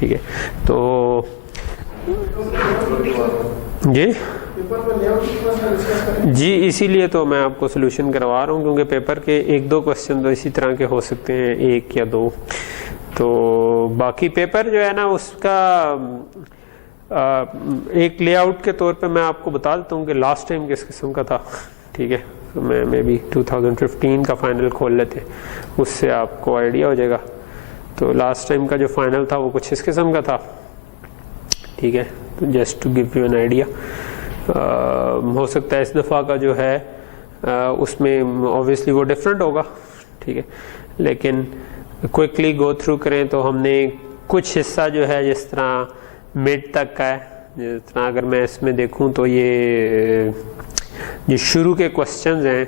ठीक है। तो जी इसीलिए तो मैं आपको सोल्यूशन करवा रहा हूँ, क्योंकि पेपर के एक दो क्वेश्चन तो इसी तरह के हो सकते हैं, एक या दो। तो बाकी पेपर जो है ना उसका एक लेआउट के तौर पे मैं आपको बता देता हूँ कि लास्ट टाइम किस किस्म का था। ठीक है, तो मैं मे बी 2015 का फाइनल खोल लेते, उससे आपको आइडिया हो जाएगा। तो लास्ट टाइम का जो फाइनल था वो कुछ इस किस्म का था। ठीक है, तो just to give you an idea. हो सकता है इस दफ़ा का जो है उसमें ऑब्वियसली वो डिफरेंट होगा। ठीक है, लेकिन क्विकली गो थ्रू करें तो हमने कुछ हिस्सा जो है जिस तरह मिड तक का है, जिस तरह अगर मैं इसमें देखूं तो ये जो शुरू के क्वेश्चंस हैं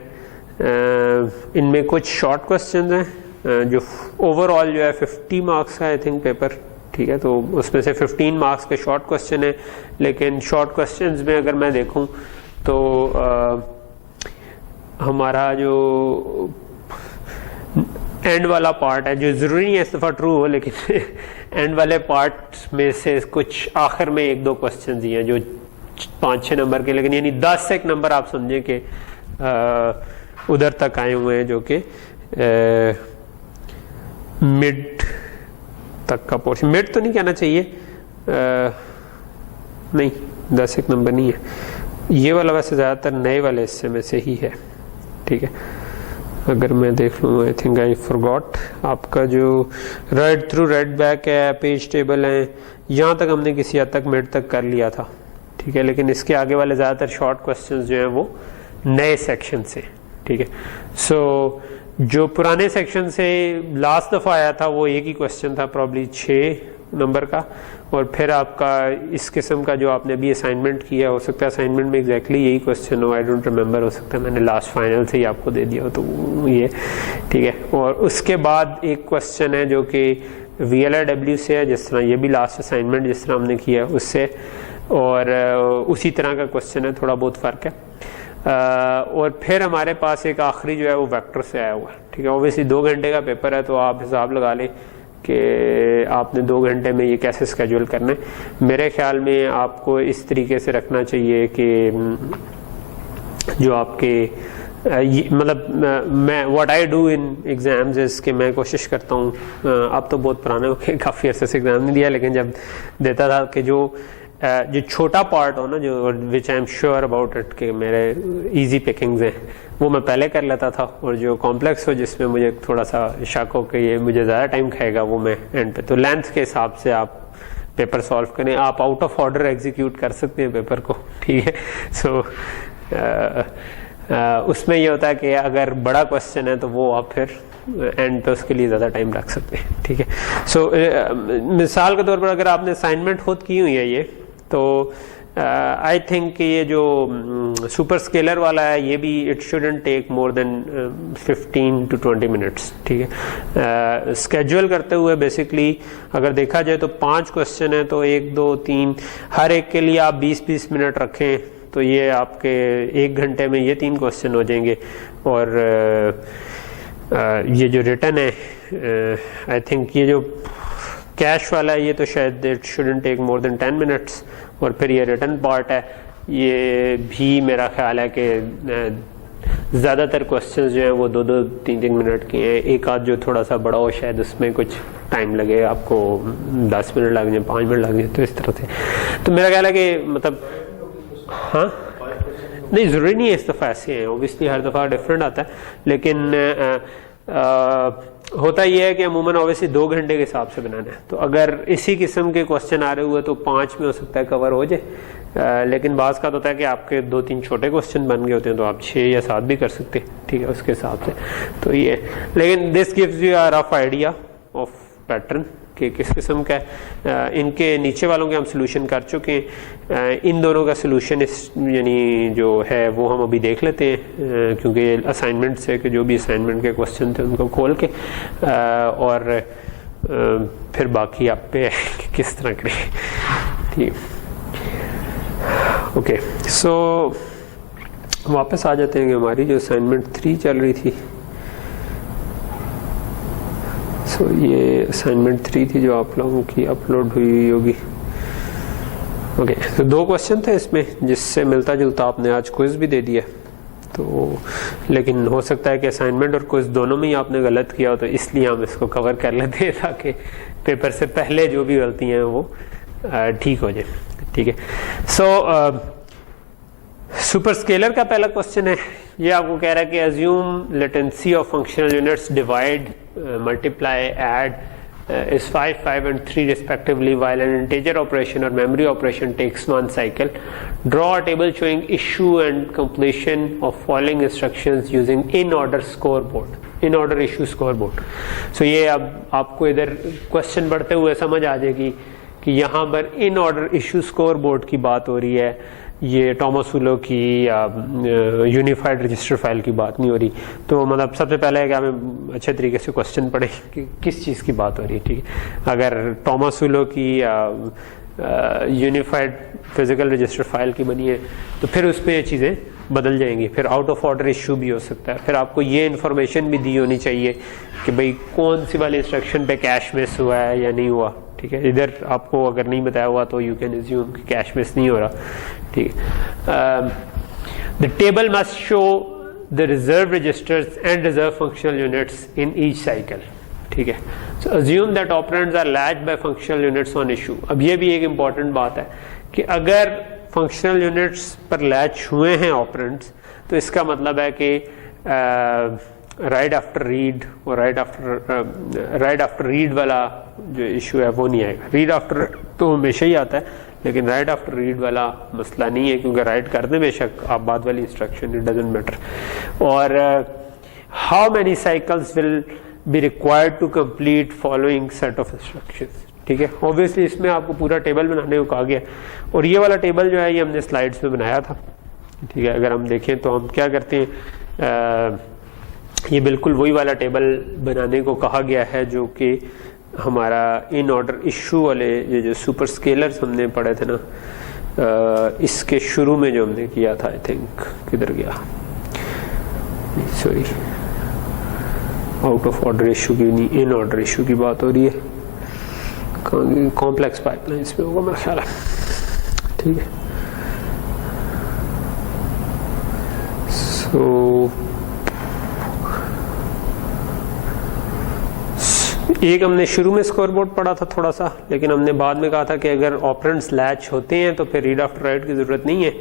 इनमें कुछ शॉर्ट क्वेश्चंस हैं जो ओवरऑल जो है 50 मार्क्स का आई थिंक पेपर। ठीक है, तो उसमें से 15 मार्क्स के शॉर्ट क्वेश्चन है, लेकिन शॉर्ट क्वेश्चंस में अगर मैं देखूं तो हमारा जो एंड वाला पार्ट है, जो ज़रूरी नहीं है इस दफ़ा ट्रू हो, लेकिन एंड वाले पार्ट में से कुछ आखिर में एक दो क्वेश्चन ही हैं जो 5-6 नंबर के, लेकिन यानी 10 एक नंबर आप समझें कि उधर तक आए हुए हैं, जो कि मिड तक का पोर्शन। मिड तो नहीं कहना चाहिए, नहीं 10 एक नंबर नहीं है ये वाला, वैसे ज़्यादातर नए वाले हिस्से में से ही है। ठीक है, अगर मैं देख लूँ आई थिंक आई फॉरगॉट, आपका जो राइट थ्रू राइट बैक है, पेज टेबल है, यहाँ तक हमने किसी हद तक मिड तक कर लिया था। ठीक है, लेकिन इसके आगे वाले ज़्यादातर शॉर्ट क्वेश्चंस जो हैं वो नए सेक्शन से। ठीक है, सो जो पुराने सेक्शन से लास्ट दफ़ा आया था वो एक ही क्वेश्चन था, प्रॉब्ली 6 नंबर का, और फिर आपका इस किस्म का जो आपने अभी असाइनमेंट किया, हो सकता है असाइनमेंट में एग्जैक्टली यही क्वेश्चन हो, आई डोंट रिमेंबर, हो सकता है मैंने लास्ट फाइनल से ही आपको दे दिया हो तो ये। ठीक है, और उसके बाद एक क्वेश्चन है जो कि VLIW से है, जिस तरह ये भी लास्ट असाइनमेंट जिस तरह हमने किया उससे, और उसी तरह का क्वेश्चन है, थोड़ा बहुत फ़र्क है। और फिर हमारे पास एक आखिरी जो है वो वेक्टर से आया हुआ है। ठीक है, ऑब्वियसली 2 घंटे का पेपर है, तो आप हिसाब लगा लें कि आपने 2 घंटे में ये कैसे स्केड्यूल करना है। मेरे ख्याल में आपको इस तरीके से रखना चाहिए कि जो आपके मतलब मैं what I do in exams is कि मैं कोशिश करता हूँ, अब तो बहुत पुराने हो गए, काफ़ी अर्से से एग्ज़ाम नहीं दिया, लेकिन जब देता था कि जो छोटा पार्ट हो ना, जो which I am sure about it कि मेरे इजी पिकिंग्स हैं, वो मैं पहले कर लेता था, और जो कॉम्प्लेक्स हो जिसमें मुझे थोड़ा सा शक हो कि ये मुझे ज़्यादा टाइम खाएगा वो मैं एंड पे। तो लेंथ के हिसाब से आप पेपर सॉल्व करें, आप आउट ऑफ ऑर्डर एग्जीक्यूट कर सकते हैं पेपर को। ठीक है, सो उसमें ये होता है कि अगर बड़ा क्वेश्चन है तो वो आप फिर एंड पे उसके लिए ज़्यादा टाइम रख सकते हैं। ठीक है, सो मिसाल के तौर पर अगर आपने असाइनमेंट खुद की हुई है ये, तो आई थिंक ये जो सुपर स्केलर वाला है ये भी it shouldn't take more than 15 to 20 minutes. ठीक है, स्केड्यूल करते हुए बेसिकली अगर देखा जाए तो 5 क्वेश्चन है, तो 1 2 3 हर एक के लिए आप 20-20 मिनट रखें, तो ये आपके 1 घंटे में ये 3 क्वेश्चन हो जाएंगे। और ये जो रिटर्न है आई थिंक ये जो कैश वाला है ये तो शायद it shouldn't take more than 10 minutes, और फिर ये रिटर्न पार्ट है ये भी मेरा ख्याल है कि ज़्यादातर क्वेश्चंस जो हैं वो 2-3 मिनट के हैं। एक आध जो थोड़ा सा बड़ा हो शायद उसमें कुछ टाइम लगे, आपको 10 मिनट लग जाए, 5 मिनट लग जाए, तो इस तरह से। तो मेरा ख्याल है कि मतलब हाँ नहीं ज़रूरी नहीं है इस दफ़ा ऐसे हैं, ओबियसली हर दफ़ा डिफरेंट आता है, लेकिन होता यह है कि अमूमन ऑब्वियसली 2 घंटे के हिसाब से बनाना है। तो अगर इसी किस्म के क्वेश्चन आ रहे हुए तो 5 में हो सकता है कवर हो जाए, लेकिन बाज़ का तो होता है कि आपके 2-3 छोटे क्वेश्चन बन गए होते हैं तो आप 6 या 7 भी कर सकते हैं। ठीक है, उसके हिसाब से तो ये, लेकिन this gives you a rough idea of pattern कि किस किस्म का है। इनके नीचे वालों के हम सोल्यूशन कर चुके हैं, इन दोनों का सोल्यूशन इस यानी जो है वो हम अभी देख लेते हैं, क्योंकि असाइनमेंट से कि जो भी असाइनमेंट के क्वेश्चन थे उनको खोल के, और फिर बाकी आप पे किस तरह करें। ठीक, ओके, सो वापस आ जाते हैं कि हमारी जो असाइनमेंट 3 चल रही थी। सो ये असाइनमेंट 3 थी जो आप लोगों की अपलोड हुई होगी। ओके, तो 2 क्वेश्चन थे इसमें, जिससे मिलता जुलता आपने आज क्विज भी दे दिया। तो लेकिन हो सकता है कि असाइनमेंट और क्विज दोनों में ही आपने गलत किया हो, तो इसलिए हम इसको कवर कर लेते हैं ताकि पेपर से पहले जो भी गलतियां हैं वो ठीक हो जाए। ठीक है, सो सुपर स्केलर का पहला क्वेश्चन है, ये आपको कह रहा है कि assume latency of functional units divide multiply add is 5, 5 and 3 respectively, while an integer operation or memory operation takes 1 cycle. Draw a table showing issue and completion of following instructions using in-order scoreboard. In-order issue scoreboard. So ये अब आपको इधर question बढ़ते हुए समझ आ जाएगी कि यहाँ पर in-order issue scoreboard की बात हो रही है, ये टॉमस वुलो की यूनिफाइड रजिस्टर फाइल की बात नहीं हो रही। तो मतलब सबसे पहले है कि हमें अच्छे तरीके से क्वेश्चन पढ़ें कि किस चीज़ की बात हो रही है। ठीक है, अगर टॉमस वुलो की यूनिफाइड फिजिकल रजिस्टर फाइल की बनी है तो फिर उस पर ये चीज़ें बदल जाएंगी, फिर आउट ऑफ ऑर्डर इशू भी हो सकता है। फिर आपको ये इन्फॉर्मेशन भी दी होनी चाहिए कि भाई कौन सी वाली इंस्ट्रक्शन पे कैश मिस हुआ है या नहीं हुआ। ठीक है, इधर आपको अगर नहीं बताया हुआ तो यू कैन अज्यूम कि कैश मिस नहीं हो रहा। ठीक है, the table must show the reserve registers and reserve functional units in each cycle. ठीक है, so assume that operands are latched by functional units on issue. अब ये भी एक इंपॉर्टेंट बात है कि अगर फंक्शनल यूनिट्स पर लैच हुए हैं ऑपरेंड्स, तो इसका मतलब है कि राइट आफ्टर रीड और राइट आफ्टर रीड वाला जो इशू है वो नहीं आएगा। रीड आफ्टर तो हमेशा ही आता है, लेकिन राइट आफ्टर रीड वाला मसला नहीं है, क्योंकि राइट कर दें बेशक आप बाद वाली इंस्ट्रक्शन, इट डजंट मैटर। और how many cycles will be required to complete following set of instructions. ठीक है, ऑब्वियसली इसमें आपको पूरा टेबल बनाने को कहा गया, और ये वाला टेबल जो है ये हमने स्लाइड्स में बनाया था। ठीक है, अगर हम देखें तो हम क्या करते हैं, ये बिल्कुल वही वाला टेबल बनाने को कहा गया है जो कि हमारा इन ऑर्डर इशू वाले ये जो सुपर स्केलर्स हमने पढ़े थे ना, इसके शुरू में जो हमने किया था, आई थिंक किधर गया, sorry, out of order issue की नहीं, इन ऑर्डर इशू की बात हो रही है, कॉम्प्लेक्स पाइपलाइंस में होगा मेरा ख्याल है। ठीक है, सो एक हमने शुरू में स्कोरबोर्ड पढ़ा था थोड़ा सा, लेकिन हमने बाद में कहा था कि अगर ऑपरेंड्स लैच होते हैं तो फिर रीड आफ्टर राइट की ज़रूरत नहीं है।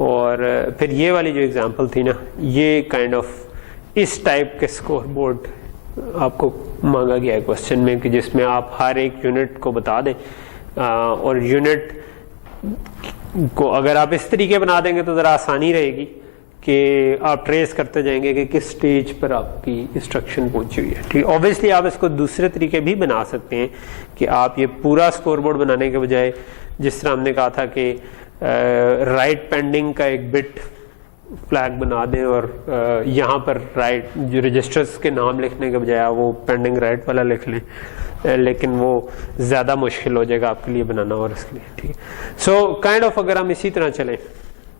और फिर ये वाली जो एग्जांपल थी ना, ये काइंड ऑफ इस टाइप के स्कोरबोर्ड आपको मांगा गया है क्वेश्चन में, कि जिसमें आप हर एक यूनिट को बता दें, और यूनिट को अगर आप इस तरीके बना देंगे तो ज़रा आसानी रहेगी कि आप ट्रेस करते जाएंगे कि किस स्टेज पर आपकी इंस्ट्रक्शन पहुंची हुई है। ठीक है, ऑब्वियसली आप इसको दूसरे तरीके भी बना सकते हैं कि आप ये पूरा स्कोरबोर्ड बनाने के बजाय, जिस तरह हमने कहा था कि राइट पेंडिंग का एक बिट फ्लैग बना दें, और यहाँ पर राइट जो रजिस्टर्स के नाम लिखने के बजाय वो पेंडिंग राइट वाला लिख लें, लेकिन वो ज़्यादा मुश्किल हो जाएगा आपके लिए बनाना और इसके लिए। ठीक है, सो काइंड ऑफ अगर हम इसी तरह चलें,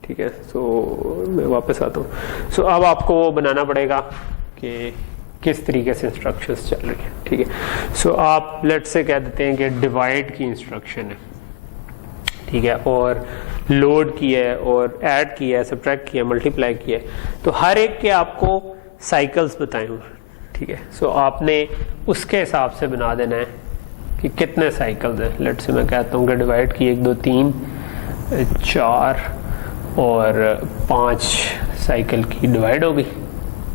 ठीक है, सो मैं वापस आता हूँ। सो अब आपको वो बनाना पड़ेगा कि किस तरीके से इंस्ट्रक्शंस चल रही है। ठीक है, सो आप लेट से कह देते हैं कि डिवाइड की इंस्ट्रक्शन है, ठीक है, और लोड की है, और ऐड की है, सब्ट्रैक्ट किया, मल्टीप्लाई किया है, तो हर एक के आपको साइकिल्स बताए हुए। ठीक है, सो आपने उसके हिसाब से बना देना है कि कितने साइकिल्स हैं। लेट से मैं कहता हूँ कि डिवाइड की 1 2 3 4 और 5 साइकिल की डिवाइड होगी।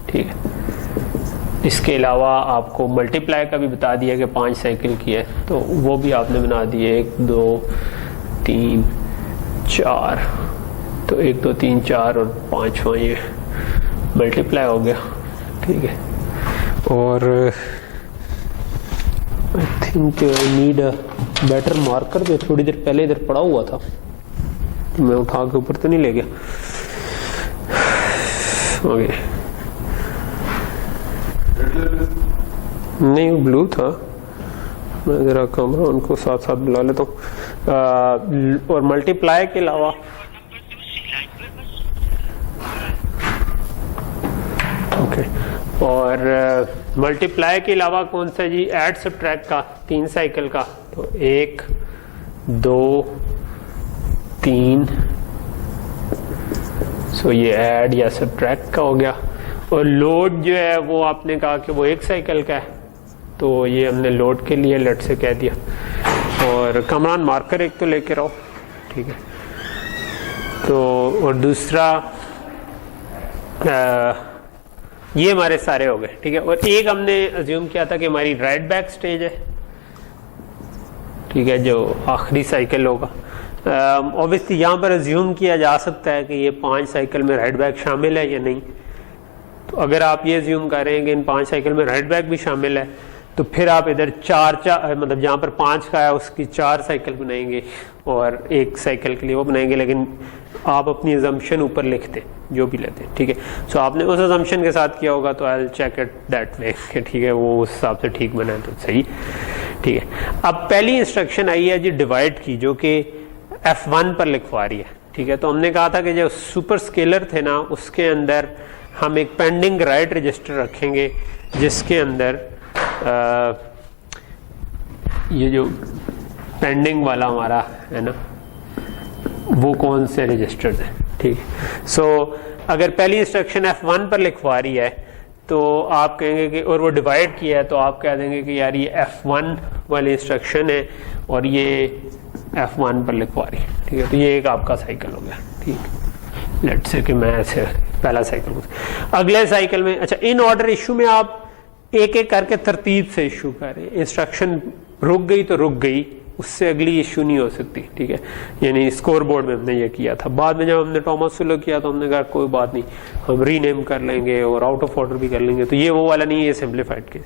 ठीक है, इसके अलावा आपको मल्टीप्लाई का भी बता दिया कि 5 साइकिल की है, तो वो भी आपने बना दिए 1 2 3 4, तो 1 2 3 4 और 5वां ये मल्टीप्लाई हो गया। ठीक है, और I think I need a better marker, जो थोड़ी देर पहले इधर पड़ा हुआ था, मैं उठा के ऊपर तो नहीं ले गया। ओके, नहीं वो ब्लू था, मैं जरा कैमरा उनको साथ साथ बुला लेता हूँ। और मल्टीप्लाई के अलावा ओके, और मल्टीप्लाई के अलावा कौन सा जी, ऐड सब्ट्रैक्ट का 3 साइकिल का, तो 1 2 3, सो ये ऐड या सब्ट्रैक्ट का हो गया। और लोड जो है वो आपने कहा कि वो 1 साइकिल का है, तो ये हमने लोड के लिए लेट से कह दिया। और कमरान मार्कर एक तो लेके रहो, ठीक है। तो और दूसरा ये हमारे सारे हो गए, ठीक है। और एक हमने अज्यूम किया था कि हमारी राइट बैक स्टेज है, ठीक है, जो आखिरी साइकिल होगा। ऑब्वियसली यहाँ पर अज्यूम किया जा सकता है कि ये 5 साइकिल में राइट बैक शामिल है या नहीं। तो अगर आप ये अज्यूम कर रहे हैं कि इन 5 साइकिल में राइट बैक भी शामिल है, तो फिर आप इधर 4 मतलब जहाँ पर 5 का है उसकी 4 साइकिल बनाएंगे और 1 साइकिल के लिए वो बनाएंगे, लेकिन आप अपनी अजम्पशन ऊपर लिखते जो भी लेते, ठीक है। सो आपने उस अजम्पशन के साथ किया होगा, तो I will check it that way, ठीक है, वो उस हिसाब से ठीक बना है तो सही, ठीक है। अब पहली इंस्ट्रक्शन आई है जी डिवाइड की, जो कि F1 पर लिखवा रही है, ठीक है। तो हमने कहा था कि जो सुपर स्केलर थे ना, उसके अंदर हम एक पेंडिंग राइट रजिस्टर रखेंगे, जिसके अंदर ये जो पेंडिंग वाला हमारा है ना, वो कौन से रजिस्टर्स हैं, ठीक है। सो अगर पहली इंस्ट्रक्शन F1 पर लिखवा रही है, तो आप कहेंगे कि, और वो डिवाइड किया है, तो आप कह देंगे कि यार ये F1 वाली इंस्ट्रक्शन है और ये F1 पर लिखवा रही है, ठीक है। तो ये एक आपका साइकिल हो गया, ठीक। लेट्स से कि मैं ऐसे पहला साइकिल, अगले साइकिल में, अच्छा, इन ऑर्डर इशू में आप एक एक करके तरतीब से इशू करें। इंस्ट्रक्शन रुक गई तो रुक गई, उससे अगली इशू नहीं हो सकती, ठीक है। यानी स्कोर बोर्ड में हमने ये किया था। बाद में जब हमने टॉमस सुलो किया तो हमने कहा कोई बात नहीं, हम रीनेम कर लेंगे और आउट ऑफ ऑर्डर भी कर लेंगे, तो ये वो वाला नहीं है, ये सिंप्लीफाइड केस।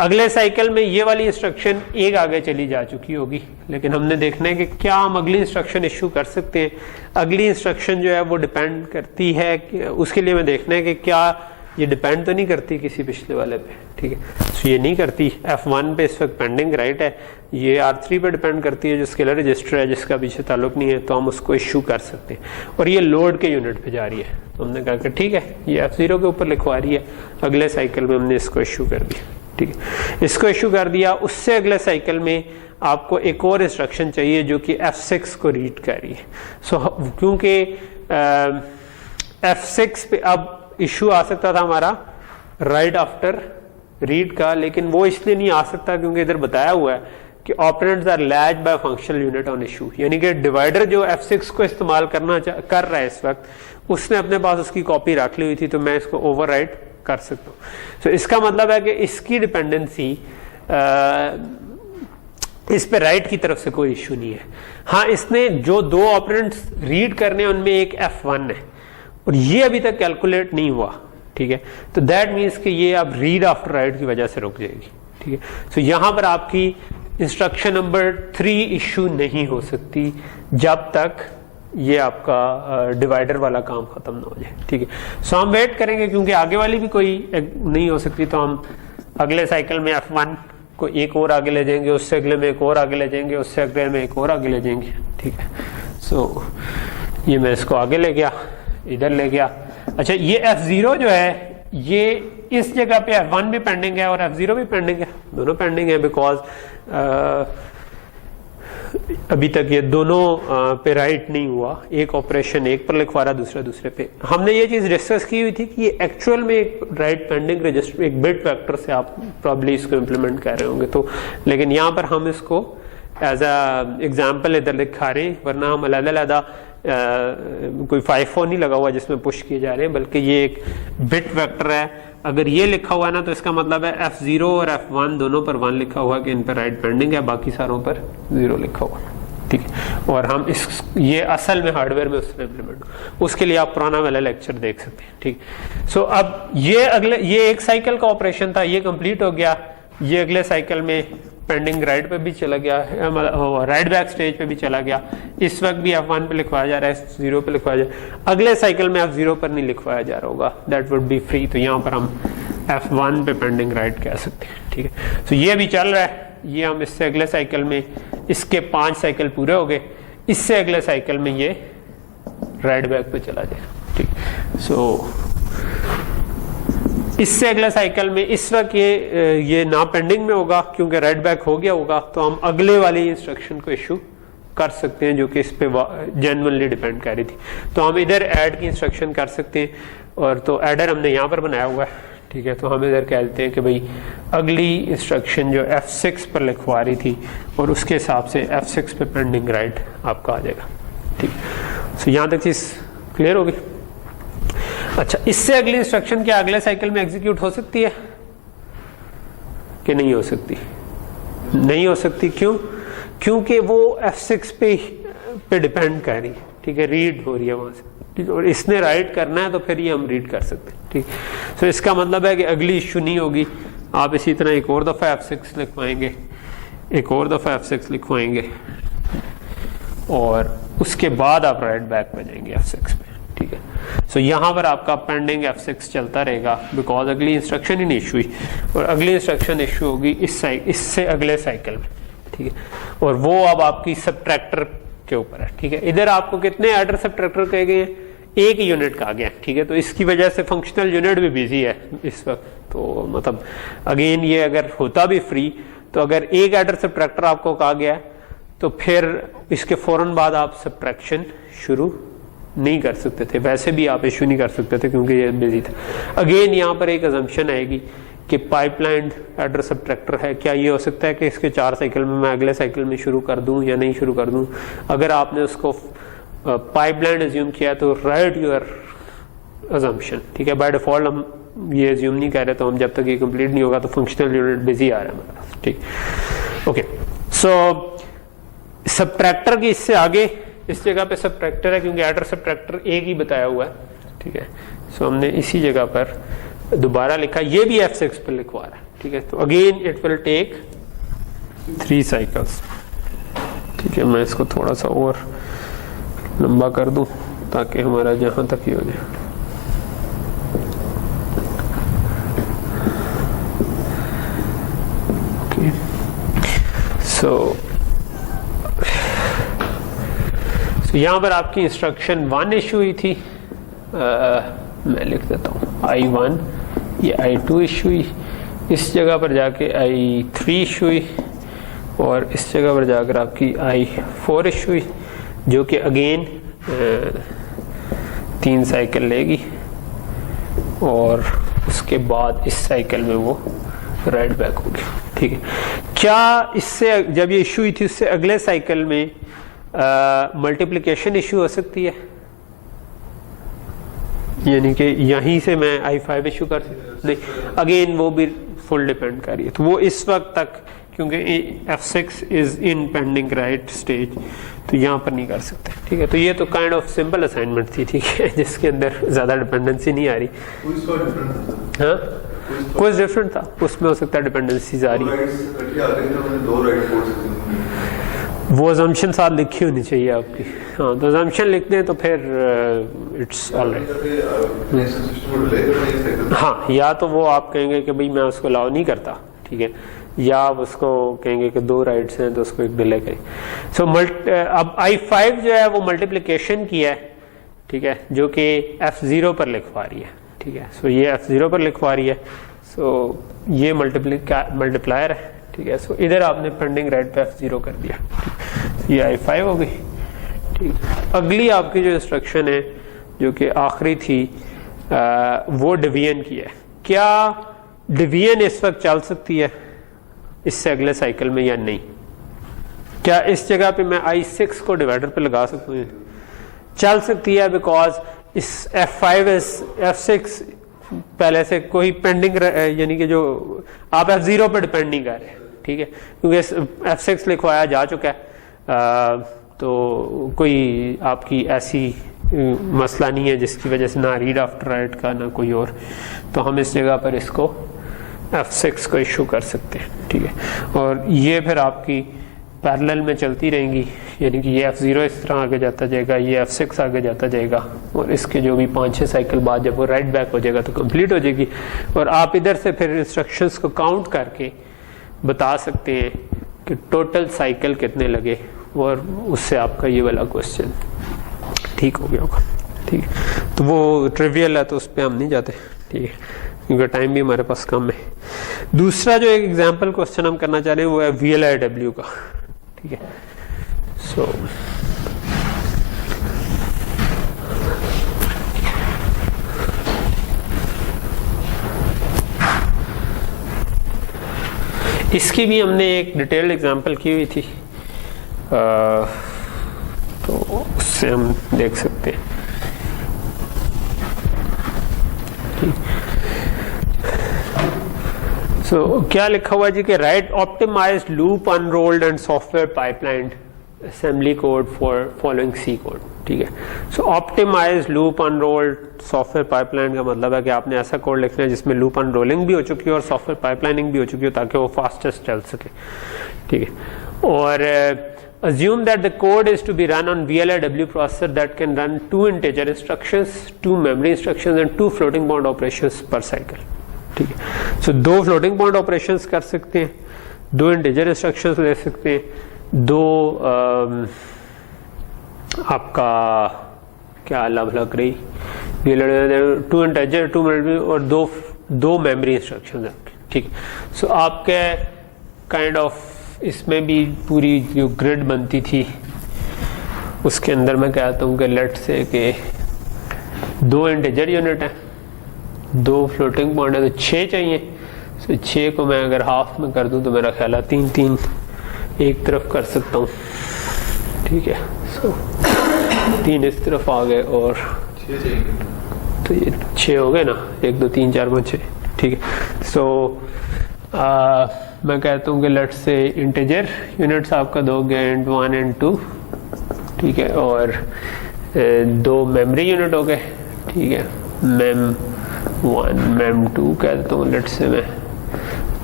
अगले साइकिल में ये वाली इंस्ट्रक्शन एक आगे चली जा चुकी होगी, लेकिन हमने देखना है कि क्या हम अगली इंस्ट्रक्शन इशू कर सकते हैं। अगली इंस्ट्रक्शन जो है वो डिपेंड करती है कि, उसके लिए हमें देखना है कि क्या ये डिपेंड तो नहीं करती किसी पिछले वाले पे, ठीक है। तो ये नहीं करती। F1 पे इस वक्त पेंडिंग राइट है, ये R3 पे डिपेंड करती है, जो स्केलर रजिस्टर है जिसका पीछे ताल्लुक नहीं है, तो हम उसको इशू कर सकते हैं। और ये लोड के यूनिट पे जा रही है, तो हमने कहा कि ठीक है, ये F0 के ऊपर लिखवा रही है, अगले साइकिल में हमने इसको इशू कर दिया, ठीक है। इसको इशू कर दिया, उससे अगले साइकिल में आपको एक और इंस्ट्रक्शन चाहिए जो कि F6 को रीड कर रही है। सो क्योंकि F6 पे अब इशू आ सकता था हमारा राइट आफ्टर रीड का, लेकिन वो इसलिए नहीं आ सकता क्योंकि इधर बताया हुआ है कि operands are latch by functional unit on issue, यानी कि डिवाइडर जो F6 को इस्तेमाल कर रहा है इस वक्त, उसने अपने पास उसकी कॉपी रख ली हुई थी, तो मैं इसको ओवरराइट कर सकता हूँ। तो इसका मतलब है कि इसकी डिपेंडेंसी इस पे राइट की तरफ से कोई इशू नहीं है। हाँ, इसने जो 2 ऑपरेंड्स रीड करने उनमें एक F1 है और ये अभी तक कैलकुलेट नहीं हुआ, ठीक है। तो दैट मीन्स कि ये अब रीड आफ्टर राइट की वजह से रुक जाएगी, ठीक है। सो यहाँ पर आपकी इंस्ट्रक्शन नंबर 3 इशू नहीं हो सकती जब तक ये आपका डिवाइडर वाला काम खत्म ना हो जाए, ठीक है। सो हम वेट करेंगे क्योंकि आगे वाली भी कोई नहीं हो सकती, तो हम अगले साइकिल में F1 को एक और आगे ले जाएंगे, उससे अगले में एक और आगे ले जाएंगे, उससे अगले में एक और आगे ले जाएंगे, ठीक है। सो ये मैं इसको आगे ले गया, इधर ले गया। अच्छा, ये F0 जो है, ये इस जगह पे F1 भी पेंडिंग है और F0 भी पेंडिंग है, दोनों पेंडिंग है, बिकॉज अभी तक ये दोनों पे राइट नहीं हुआ। एक ऑपरेशन एक पर लिखवा रहा, दूसरा दूसरे पे। हमने ये चीज डिस्कस की हुई थी कि ये एक्चुअल में एक राइट पेंडिंग रजिस्टर, एक बिट वेक्टर से आप प्रॉब्ली इसको इम्प्लीमेंट कर रहे होंगे, तो लेकिन यहाँ पर हम इसको एज अ एग्जाम्पल इधर लिखा रहे हैं, वरना हम अलग-अलग कोई 5-4 नहीं लगा हुआ जिसमें पुश किए जा रहे हैं, बल्कि ये एक बिट वेक्टर है। अगर ये लिखा हुआ है ना, तो इसका मतलब है F0 और F1 दोनों पर 1 लिखा हुआ है कि इन पर राइट पेंडिंग है, बाकी सारों पर 0 लिखा हुआ, ठीक है। और हम ये असल में हार्डवेयर में उसमें इम्प्लीमेंट, उसके लिए आप पुराना वाला लेक्चर देख सकते हैं, ठीक। सो अब ये एक साइकिल का ऑपरेशन था, ये कंप्लीट हो गया। ये अगले साइकिल में पेंडिंग राइट पे भी चला गया, राइट बैक स्टेज पे भी चला गया। इस वक्त भी F1 पे लिखवाया जा रहा है, F0 पे लिखवाया जा रहा है। अगले साइकिल में F0 पर नहीं लिखवाया जा रहा होगा, दैट वुड बी फ्री। तो यहाँ पर हम F1 पे पेंडिंग राइट कह सकते हैं, ठीक है। तो ये भी चल रहा है, ये हम इससे अगले साइकिल में, इसके 5 साइकिल पूरे हो गए, इससे अगले साइकिल में ये राइट बैक पे चला जाए, ठीक। सो इससे अगले साइकिल में इस वक्त ये ना पेंडिंग में होगा क्योंकि राइट बैक हो गया होगा, तो हम अगले वाली इंस्ट्रक्शन को इशू कर सकते हैं जो कि इस पे जेन्युइनली डिपेंड कर रही थी। तो हम इधर ऐड की इंस्ट्रक्शन कर सकते हैं, और तो एडर हमने यहाँ पर बनाया हुआ है, ठीक है। तो हम इधर कह देते हैं कि भाई अगली इंस्ट्रक्शन जो F6 पर लिखवा रही थी और उसके हिसाब से F6 पे पेंडिंग राइट आपका आ जाएगा, ठीक। तो यहाँ तक चीज़ क्लियर होगी। अच्छा, इससे अगली इंस्ट्रक्शन क्या अगले साइकिल में एग्जीक्यूट हो सकती है कि नहीं हो सकती? नहीं हो सकती। क्यों? क्योंकि वो F6 पे डिपेंड कर रही है, ठीक है, रीड हो रही है वहां से, और इसने राइट करना है तो फिर ये हम रीड कर सकते हैं, ठीक। तो इसका मतलब है कि अगली इशू नहीं होगी। आप इसी तरह एक और दफ़ा F6 लिखवाएंगे, एक और दफ़ा F6 लिखवाएंगे, और उसके बाद आप राइट बैक पे जाएंगे F6 पे, ठीक है। सो यहाँ पर आपका पेंडिंग F6 चलता रहेगा बिकॉज अगली इंस्ट्रक्शन ही नहीं इशू हुई, और अगली इंस्ट्रक्शन इशू होगी इससे अगले साइकिल में, ठीक है। और वो अब आपकी सबट्रैक्टर के ऊपर है, ठीक है। इधर आपको कितने एडर सबट्रैक्टर कहे गए? एक यूनिट कहा गया, ठीक है। तो इसकी वजह से फंक्शनल यूनिट भी बिजी है इस वक्त। तो मतलब अगेन ये अगर होता भी फ्री, तो अगर एक एडर सबट्रैक्टर आपको कहा गया तो फिर इसके फौरन बाद आप सबट्रैक्शन शुरू नहीं कर सकते थे, वैसे भी आप इशू नहीं कर सकते थे क्योंकि ये बिजी था। अगेन यहाँ पर एक अजम्पशन आएगी कि पाइपलाइन एडर सबट्रैक्टर है। क्या ये हो सकता है कि इसके 4 साइकिल में मैं अगले साइकिल में शुरू कर दूं या नहीं शुरू कर दूं? अगर आपने उसको पाइपलाइन एज्यूम किया तो राइट योर अजम्पशन, ठीक है। बाय डिफॉल्ट हम ये एज्यूम नहीं कर रहे, तो हम जब तक ये कंप्लीट नहीं होगा तो फंक्शनल यूनिट बिजी आ रहा है हमारे पास, ठीक। ओके, सो सबट्रैक्टर की इससे आगे इस जगह पे सबट्रैक्टर है क्योंकि एडर सबट्रैक्टर एक ही बताया हुआ है, ठीक है। सो हमने इसी जगह पर दोबारा लिखा, ये भी F6 पर लिखवा रहा है, ठीक है। तो again it will take 3 cycles, ठीक है। मैं इसको थोड़ा सा और लंबा कर दूं ताकि हमारा जहां तक ही हो जाए। ओके, सो यहां पर आपकी इंस्ट्रक्शन 1 इशू हुई थी, मैं लिख देता हूं I1, ये I2 इशू हुई, इस जगह पर जाके I3 इशू हुई, और इस जगह पर जाकर आपकी I4 इशू हुई, जो कि अगेन 3 साइकिल लेगी, और उसके बाद इस साइकिल में वो राइट बैक होगी, ठीक है। क्या इससे जब ये इशू हुई थी उससे अगले साइकिल में मल्टीप्लिकेशन इशू हो सकती है? यानी कि यहीं से मैं I5 इशू कर सकती नहीं, अगेन वो भी फुल डिपेंड कर रही है। तो वो इस वक्त तक क्योंकि F6 is in pending right stage, तो यहाँ पर नहीं कर सकते, ठीक है। तो ये तो काइंड ऑफ सिंपल असाइनमेंट थी, ठीक है, जिसके अंदर ज्यादा डिपेंडेंसी नहीं आ रही। हाँ, कुछ डिफरेंट था उसमें, हो सकता है डिपेंडेंसीज आ रही। वो अजम्पशन साथ लिखी होनी चाहिए आपकी। हाँ, तो अजम्पशन लिखते हैं तो फिर इट्स ऑलराइट। हाँ, या तो वो आप कहेंगे कि भाई मैं उसको अलाउ नहीं करता, ठीक है, या आप उसको कहेंगे कि 2 राइट्स हैं तो उसको एक डिले करें। सो अब I5 जो है वो मल्टीप्लिकेशन की है, ठीक है, जो कि F0 पर लिखवा रही है, ठीक है। सो ये F0 पर लिखवा रही है, सो ये मल्टीप्लायर है, ठीक है। सो इधर आपने पेंडिंग राइट पे F0 कर दिया, ये I5 हो गई, ठीक। अगली आपकी जो इंस्ट्रक्शन है जो कि आखिरी थी वो डिवीजन की है। क्या डिवीजन इस वक्त चल सकती है इससे अगले साइकिल में या नहीं? क्या इस जगह पे मैं I6 को डिवाइडर पे लगा सकता हूँ? चल सकती है, बिकॉज इस F5 F6 पहले से कोई पेंडिंग, यानी कि जो आप F0 पे डिपेंड नहीं कर रहे, ठीक है, क्योंकि F6 लिखवाया जा चुका है। तो कोई आपकी ऐसी मसला नहीं है जिसकी वजह से ना रीड आफ्टर राइट का ना कोई और, तो हम इस जगह पर इसको F6 को इशू कर सकते हैं, ठीक है। और ये फिर आपकी पैरेलल में चलती रहेंगी, यानी कि ये F0 इस तरह आगे जाता जाएगा, ये F6 आगे जाता जाएगा, और इसके जो भी 5-6 साइकिल बाद जब वो राइट बैक हो जाएगा तो कंप्लीट हो जाएगी। और आप इधर से फिर इंस्ट्रक्शंस को काउंट करके बता सकते हैं कि टोटल साइकिल कितने लगे, और उससे आपका ये वाला क्वेश्चन ठीक हो गया होगा, ठीक है। तो वो ट्रिवियल है तो उस पर हम नहीं जाते, ठीक है। क्योंकि टाइम भी हमारे पास कम है। दूसरा जो एक एग्जाम्पल क्वेश्चन हम करना चाह रहे हैं वो है VLIW का, ठीक है। सो इसकी भी हमने एक डिटेल्ड एग्जांपल की हुई थी, तो उससे हम देख सकते हैं। क्या लिखा हुआ है जी कि write optimized loop unrolled and software pipeline assembly code for following C code, ठीक है। So optimized loop unrolled software pipeline का मतलब है कि आपने ऐसा कोड लिखना है जिसमें लूप अनरोलिंग भी हो चुकी हो और सॉफ्टवेयर पाइपलाइनिंग भी हो चुकी हो ताकि वो फास्टेस्ट चल सके, ठीक है। और assume that the code is to be run on VLIW processor that can run 2 integer instructions, 2 memory instructions and 2 floating point operations per cycle, ठीक है। सो 2 floating point operations कर सकते हैं, 2 integer instructions ले सकते हैं, 2 आपका क्या अलग लग रही 2 integer 2 memory और 2 memory instructions, ठीक है। सो आपके काइंड ऑफ इसमें भी पूरी जो ग्रिड बनती थी उसके अंदर मैं कहता हूँ कि लेट से कि 2 इंटीजर यूनिट है, 2 फ्लोटिंग पॉइंट है, तो 6 चाहिए। तो 6 को मैं अगर हाफ में कर दूं तो मेरा ख्याल है 3 एक तरफ कर सकता हूँ, ठीक है। सो 3 इस तरफ आ गए और तो ये 6 हो गए ना, 1 2 3 4 5 6, ठीक है। सो मैं कहता हूँ कि लेट्स से इंटीजर यूनिट्स आपका दोगे एंड 1 एंड 2, ठीक है, और 2 मेमोरी यूनिट हो गए, ठीक है, मेम 1 मेम 2 कह देता हूँ लेट्स से मैं,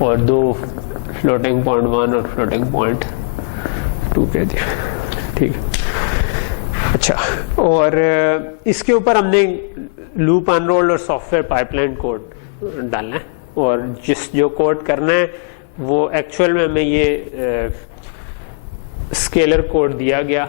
और 2 फ्लोटिंग पॉइंट 1 और फ्लोटिंग पॉइंट 2 कह दिया, ठीक है। अच्छा, और इसके ऊपर हमने लूप अनरोल्ड और सॉफ्टवेयर पाइपलाइन कोड डालना है, और जो कोड करना है वो एक्चुअल में हमें ये स्केलर कोड दिया गया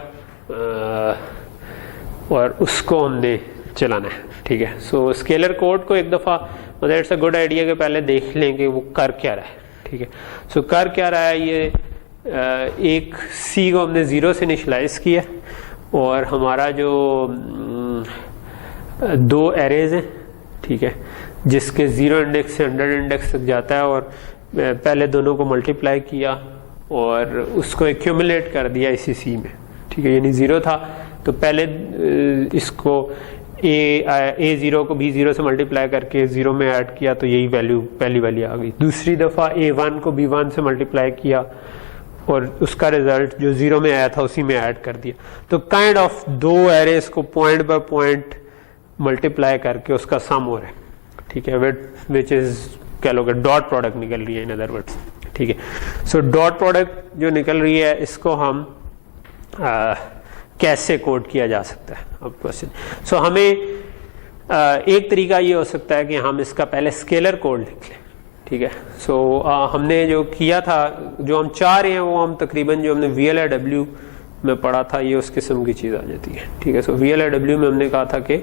और उसको हमने चलाना है, ठीक है। सो स्केलर कोड को एक दफ़ा मतलब इट्स अ गुड आइडिया कि पहले देख लें कि वो कर क्या रहा है, ठीक है। सो कर क्या रहा है, ये एक सी को हमने 0 से इनिशियलाइज किया और हमारा जो 2 एरेज हैं, ठीक है, जिसके 0 इंडेक्स से 100 इंडेक्स तक जाता है, और पहले दोनों को मल्टीप्लाई किया और उसको एक्यूमुलेट कर दिया इसी सी में, ठीक है। यानी 0 था तो पहले इसको A0 को B0 से मल्टीप्लाई करके 0 में ऐड किया तो यही वैल्यू पहली वाली आ गई। दूसरी दफ़ा A1 को B1 से मल्टीप्लाई किया और उसका रिजल्ट जो 0 में आया था उसी में ऐड कर दिया। तो काइंड ऑफ 2 एरेज को पॉइंट बाय पॉइंट मल्टीप्लाई करके उसका सम हो रहा है, ठीक है, विच इज कह लोगे डॉट प्रोडक्ट निकल रही है इन अदर वर्ड्स, ठीक है। सो डॉट प्रोडक्ट जो निकल रही है इसको हम कैसे कोड किया जा सकता है अब क्वेश्चन। सो हमें एक तरीका ये हो सकता है कि हम इसका पहले स्केलर कोड लिख लें, ठीक है। सो हमने जो किया था, जो हम चाह रहे हैं वो हम तकरीबन जो हमने VLIW में पढ़ा था ये उस किस्म की चीज़ आ जाती है, ठीक है। सो VLIW में हमने कहा था कि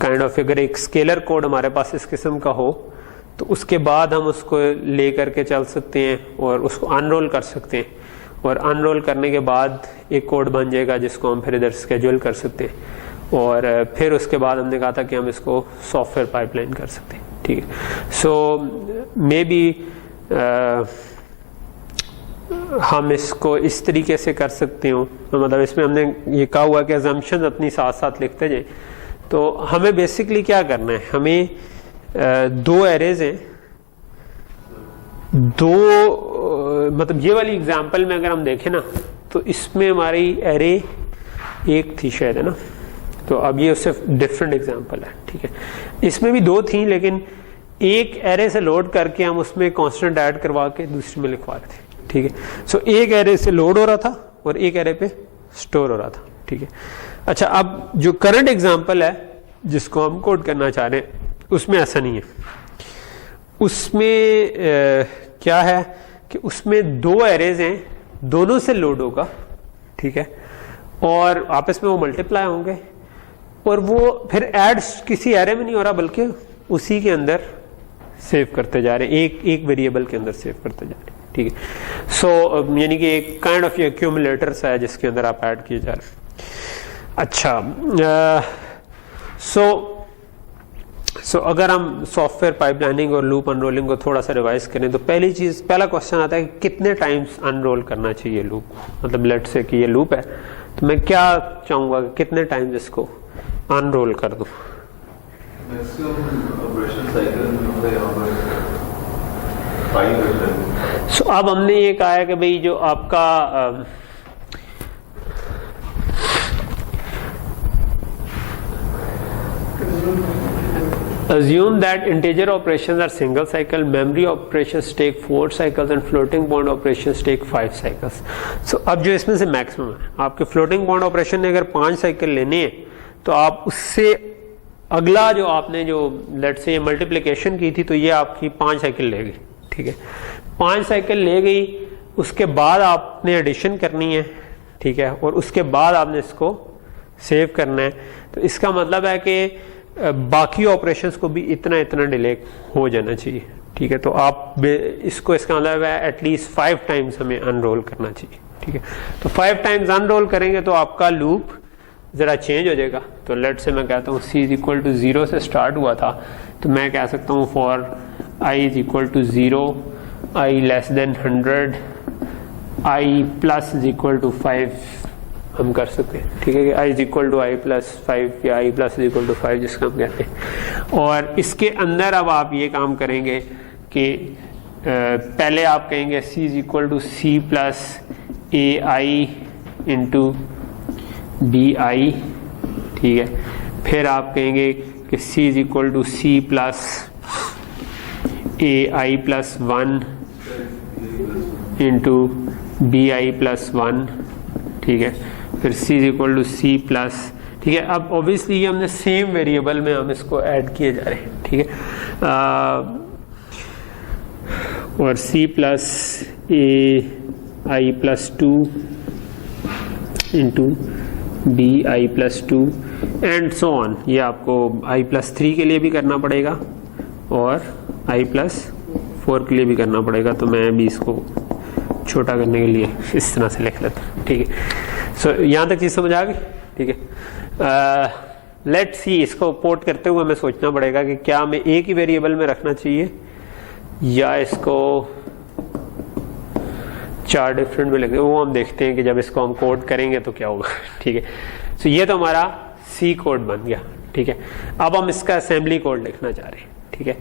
काइंड ऑफ अगर एक स्केलर कोड हमारे पास इस किस्म का हो तो उसके बाद हम उसको ले करके चल सकते हैं और उसको अनरोल कर सकते हैं, और अनरोल करने के बाद एक कोड बन जाएगा जिसको हम फिर इधर स्केड्यूल कर सकते हैं, और फिर उसके बाद हमने कहा था कि हम इसको सॉफ्टवेयर पाइपलाइन कर सकते हैं, ठीक है। सो मे बी हम इसको इस तरीके से कर सकते हो, तो मतलब इसमें हमने ये कहा हुआ कि अजम्पशन अपनी साथ साथ लिखते जाए। तो हमें बेसिकली क्या करना है, हमें 2 एरेज हैं, 2 मतलब ये वाली एग्जांपल में अगर हम देखें ना तो इसमें हमारी एरे 1 थी शायद, है ना। तो अब ये उससे डिफरेंट एग्जांपल है, ठीक है। इसमें भी 2 थी लेकिन एक एरे से लोड करके हम उसमें कांस्टेंट ऐड करवा के दूसरी में लिखवा रहे थे, ठीक है। सो एक एरे से लोड हो रहा था और एक एरे पे स्टोर हो रहा था, ठीक है। अच्छा, अब जो करंट एग्जांपल है जिसको हम कोड करना चाह रहे हैं उसमें ऐसा नहीं है। उसमें क्या है कि उसमें 2 एरेज हैं, दोनों से लोड होगा, ठीक है, और आपस में वो मल्टीप्लाई होंगे, और वो फिर ऐड किसी एरे में नहीं हो रहा बल्कि उसी के अंदर सेव करते जा रहे हैं, एक वेरिएबल के अंदर सेव करते जा रहे हैं, ठीक है। सो यानी कि एक काइंड ऑफ एक्यूमुलेटर्स है जिसके अंदर आप ऐड किए जा रहे हैं। अच्छा, सो अगर हम सॉफ्टवेयर पाइपलाइनिंग और लूप अनरोलिंग को थोड़ा सा रिवाइज करें तो पहला क्वेश्चन आता है कि कितने टाइम्स अनरोल करना चाहिए लूप। मतलब लेट से कि ये लूप है तो मैं क्या चाहूंगा कि कितने टाइम्स इसको अनरोल कर दूं। सो अब हमने ये कहा है कि भाई जो आपका assume that integer operations are single cycle, memory operations take 4 cycles and floating point operations take 5 cycles. So अब जो इसमें से मैक्सिमम है, आपके floating point operation ने अगर 5 साइकिल लेनी है तो आप उससे अगला जो आपने जो लेट से मल्टीप्लिकेशन की थी तो ये आपकी 5 साइकिल ले गई, ठीक है। 5 साइकिल ले गई, उसके बाद आपने एडिशन करनी है, ठीक है, और उसके बाद आपने इसको सेव करना है। तो इसका मतलब है कि बाकी ऑपरेशंस को भी इतना इतना डिले हो जाना चाहिए, ठीक है। तो आप इसको इसका मतलब है एटलीस्ट 5 टाइम्स हमें अनरोल करना चाहिए, ठीक है। तो 5 टाइम्स अनरोल करेंगे तो आपका लूप ज़रा चेंज हो जाएगा। तो लेट से मैं कहता हूँ c इज इक्वल टू 0 से स्टार्ट हुआ था तो मैं कह सकता हूँ for i is equal to 0, i less than 100, i plus is equal to 5 हम कर सकते हैं, ठीक है, कि i is equal to i plus 5 या i plus is equal to 5 जिसका हम कहते हैं। और इसके अंदर अब आप ये काम करेंगे कि पहले आप कहेंगे c is equal to c plus A I into B I, ठीक है। फिर आप कहेंगे कि c is equal to c plus A I plus 1 into B I plus 1, ठीक है। फिर c is equal to c plus, ठीक है। अब ऑब्वियसली ये हमने सेम वेरिएबल में हम इसको ऐड किए जा रहे हैं, ठीक है। और c plus A I plus 2 into B I plus 2 and so on. ये आपको i प्लस 3 के लिए भी करना पड़ेगा और i प्लस 4 के लिए भी करना पड़ेगा। तो मैं अभी इसको छोटा करने के लिए इस तरह से लिख लेता हूँ, ठीक है। सो यहाँ तक चीज़ समझ आ गई, ठीक है। लेट सी, इसको पोर्ट करते हुए हमें सोचना पड़ेगा कि क्या हमें एक ही वेरिएबल में रखना चाहिए या इसको 4 डिफरेंट में लिख दें। वो हम देखते हैं कि जब इसको हम कोड करेंगे तो क्या होगा, ठीक है। सो ये तो हमारा सी कोड बन गया, ठीक है। अब हम इसका असेंबली कोड लिखना चाह रहे हैं, ठीक है।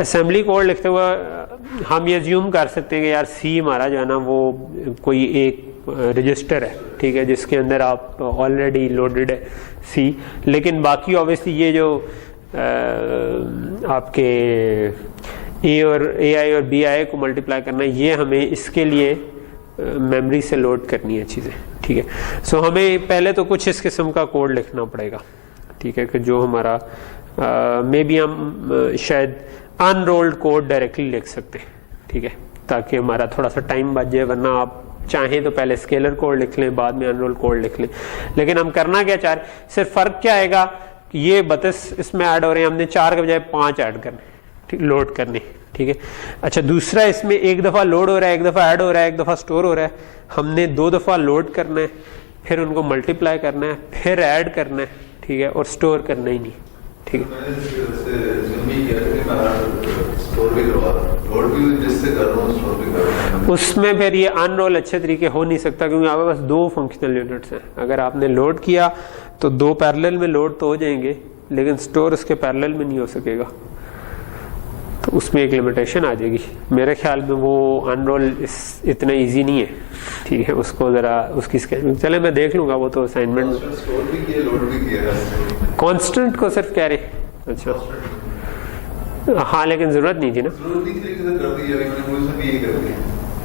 असेंबली कोड लिखते हुए हम ये अज्यूम कर सकते हैं कि यार सी हमारा जो है ना वो कोई एक रजिस्टर है, ठीक है, जिसके अंदर आप ऑलरेडी लोडेड है सी। लेकिन बाकी ऑब्वियसली ये जो आपके ए आई और बी आई को मल्टीप्लाई करना है, ये हमें इसके लिए मेमोरी से लोड करनी है चीज़ें, ठीक है। सो हमें पहले तो कुछ इस किस्म का कोड लिखना पड़ेगा, ठीक है, कि जो हमारा मे बी हम शायद अनरोल्ड कोड डायरेक्टली लिख सकते हैं, ठीक है, ताकि हमारा थोड़ा सा टाइम बच जाए। वरना आप चाहें तो पहले स्केलर कोड लिख लें, बाद में अनरोल्ड कोड लिख लें। लेकिन हम करना क्या चाह रहे हैं, सिर्फ फ़र्क क्या आएगा कि ये 32 इसमें ऐड हो रहे हैं, हमने 4 के बजाय 5 ऐड करने, ठीक, लोड करने, ठीक है। अच्छा, दूसरा इसमें एक दफ़ा लोड हो रहा है, एक दफ़ा ऐड हो रहा है, एक दफ़ा स्टोर हो रहा है। हमने 2 दफ़ा लोड करना है, फिर उनको मल्टीप्लाई करना है, फिर ऐड करना है, ठीक है, और स्टोर करना ही नहीं, ठीक है। उसमें फिर ये अनरोल अच्छे तरीके हो नहीं सकता क्योंकि आपके पास 2 फंक्शनल यूनिट्स हैं। अगर आपने लोड किया तो 2 पैरेलल में लोड तो हो जाएंगे, लेकिन स्टोर उसके पैरेलल में नहीं हो सकेगा, तो उसमें एक लिमिटेशन आ जाएगी। मेरे ख्याल में वो अनरोल इतना इजी नहीं है, ठीक है। उसको ज़रा उसकी स्केलिंग चले मैं देख लूँगा, वो तो असाइनमेंट कांस्टेंट को सिर्फ कह रहे। अच्छा, हाँ, लेकिन ज़रूरत नहीं थी ना।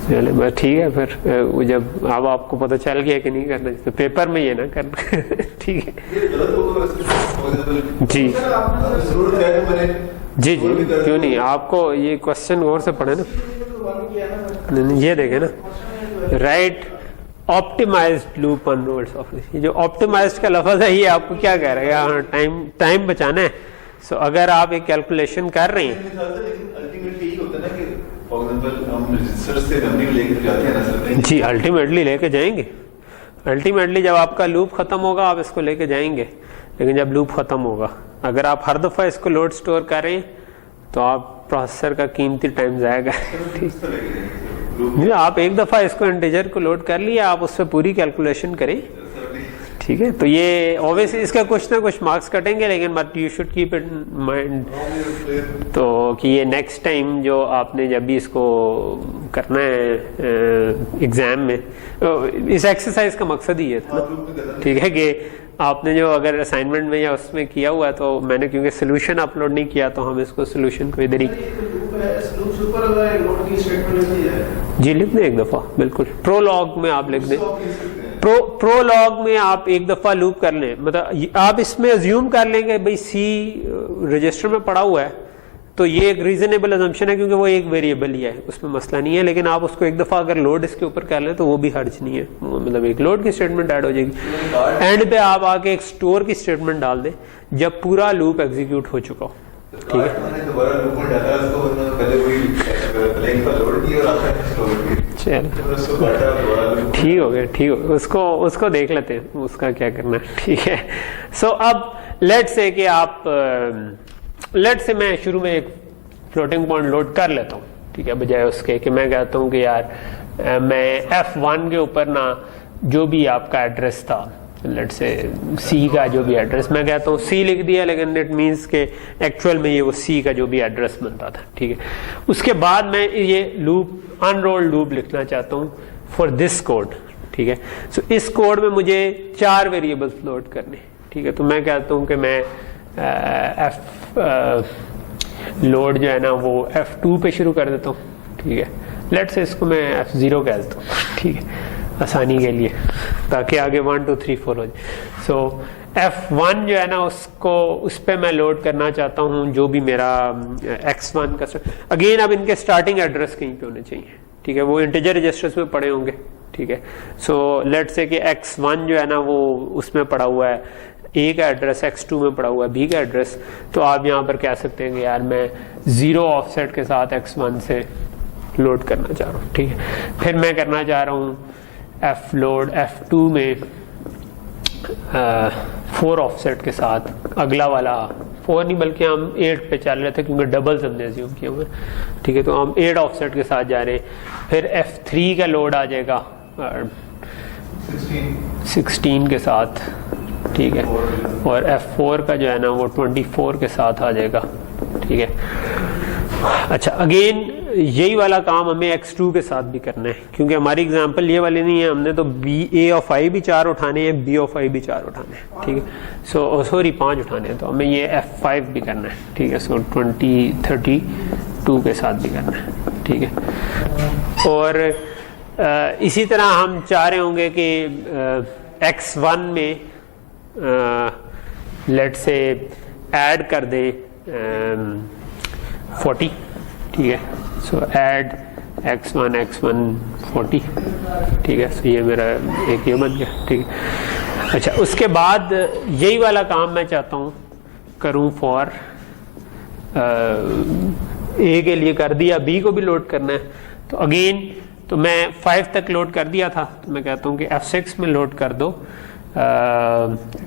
चले बस ठीक है, फिर जब अब आपको पता चल गया कि नहीं करना तो पेपर में ये ना करना, ठीक है। जी जी जी, क्यों नहीं, आपको ये क्वेश्चन गौर से पढ़े ना, ये देखे ना, right optimized loop unrolled software. ये जो ऑप्टिमाइज्ड का लफ्ज़ है ये आपको क्या कह रहा है, हाँ टाइम बचाना है, सो अगर आप एक कैलकुलेशन कर रहे हैं, जी अल्टीमेटली लेके जाएंगे। अल्टीमेटली जब आपका लूप ख़त्म होगा आप इसको लेके जाएंगे, लेकिन जब लूप ख़त्म होगा, अगर आप हर दफ़ा इसको लोड स्टोर करें तो आप प्रोसेसर का कीमती टाइम जाएगा। ठीक, आप एक दफ़ा इसको इंटीजर को लोड कर लिया, आप उस पर पूरी कैलकुलेशन करें, ठीक है। तो ये ऑब्वियसली इसका कुछ ना कुछ मार्क्स कटेंगे, लेकिन but you should keep it mind तो कि ये नेक्स्ट टाइम जो आपने जब भी इसको करना है एग्ज़ाम में, इस एक्सरसाइज का मकसद ही ये था ना, ठीक है, कि आपने जो अगर असाइनमेंट में या उसमें किया हुआ है, तो मैंने क्योंकि सोल्यूशन अपलोड नहीं किया तो हम इसको सोल्यूशन को इधर ही जी लिख दें एक दफ़ा, बिल्कुल प्रोलॉग में आप लिख दें। प्रोलॉग में आप एक दफ़ा लूप कर लें, मतलब आप इसमें अज्यूम कर लेंगे भाई सी रजिस्टर में पड़ा हुआ है, तो ये एक रीजनेबल अजम्पशन है क्योंकि वो एक वेरिएबल ही है, उसमें मसला नहीं है। लेकिन आप उसको एक दफ़ा अगर लोड इसके ऊपर कर लें तो वो भी हर्ज नहीं है, मतलब एक लोड की स्टेटमेंट ऐड हो जाएगी। एंड पे आप आके एक स्टोर की स्टेटमेंट डाल दें जब पूरा लूप एग्जीक्यूट हो चुका हो, ठीक है। ठीक हो गया, ठीक हो, उसको देख लेते हैं उसका क्या करना है, ठीक है। सो अब लेट से कि आप लेट से मैं शुरू में एक फ्लोटिंग पॉइंट लोड कर लेता हूँ, ठीक है, बजाय उसके कि मैं कहता हूँ कि यार मैं F1 के ऊपर ना जो भी आपका एड्रेस था, लेट से C का जो भी एड्रेस, मैं कहता हूँ C लिख दिया, लेकिन इट मीन्स के एक्चुअल में ये वो C का जो भी एड्रेस बनता था, ठीक है। उसके बाद मैं ये लूप अनरोल्ड लूप लिखना चाहता हूँ फॉर दिस कोड, ठीक है। सो इस कोड में मुझे 4 वेरिएबल्स लोड करने, ठीक है। तो मैं कहता हूँ कि मैं लोड जो है ना वो F2 पे शुरू कर देता हूँ, ठीक है। लेट से इसको मैं F0 कह देता हूँ, ठीक है, आसानी के लिए, ताकि आगे 1 2 3 4 हो जाए। सो F1 जो है ना उसको उस पर मैं लोड करना चाहता हूँ जो भी मेरा X1 का, अगेन अब इनके स्टार्टिंग एड्रेस कहीं पे होने चाहिए, ठीक है, वो इंटीजर रजिस्टर्स में पड़े होंगे, ठीक है। सो लेट से कि X1 जो है ना वो उसमें पड़ा हुआ है, A का एड्रेस X2 में पड़ा हुआ है B का एड्रेस, तो आप यहाँ पर कह सकते हैं कि यार मैं 0 ऑफसेट के साथ X1 से लोड करना चाह रहा हूँ, ठीक है। फिर मैं करना चाह रहा हूँ F लोड F2 में 4 ऑफसेट के साथ, अगला वाला 4 नहीं बल्कि हम 8 पे चल रहे थे क्योंकि डबल्स हमने अज्यूम किया हुआ, ठीक है। तो हम 8 ऑफसेट के साथ जा रहे हैं। फिर F3 का लोड आ जाएगा 16 के साथ, ठीक है, और F4 का जो है ना वो 24 के साथ आ जाएगा, ठीक है। अच्छा, अगेन यही वाला काम हमें X2 के साथ भी करना है, क्योंकि हमारी एग्जांपल ये वाली नहीं है, हमने तो A ऑफ I भी 4 उठाने हैं, B ऑफ I भी 4 उठाने हैं, ठीक है। सो सॉरी 5 उठाने हैं, तो हमें ये F5 भी करना है, ठीक है। सो 32 के साथ भी करना है, ठीक है। और इसी तरह हम चाह रहे होंगे कि X1 में लेट से ऐड कर दे 40, ठीक है। सो ऐड X1 40, ठीक है। सो ये मेरा एक ये बन गया, ठीक है। अच्छा, उसके बाद यही वाला काम मैं चाहता हूँ करूँ फॉर A के लिए कर दिया, B को भी लोड करना है, तो अगेन तो मैं 5 तक लोड कर दिया था, तो मैं कहता हूँ कि F6 में लोड कर दो,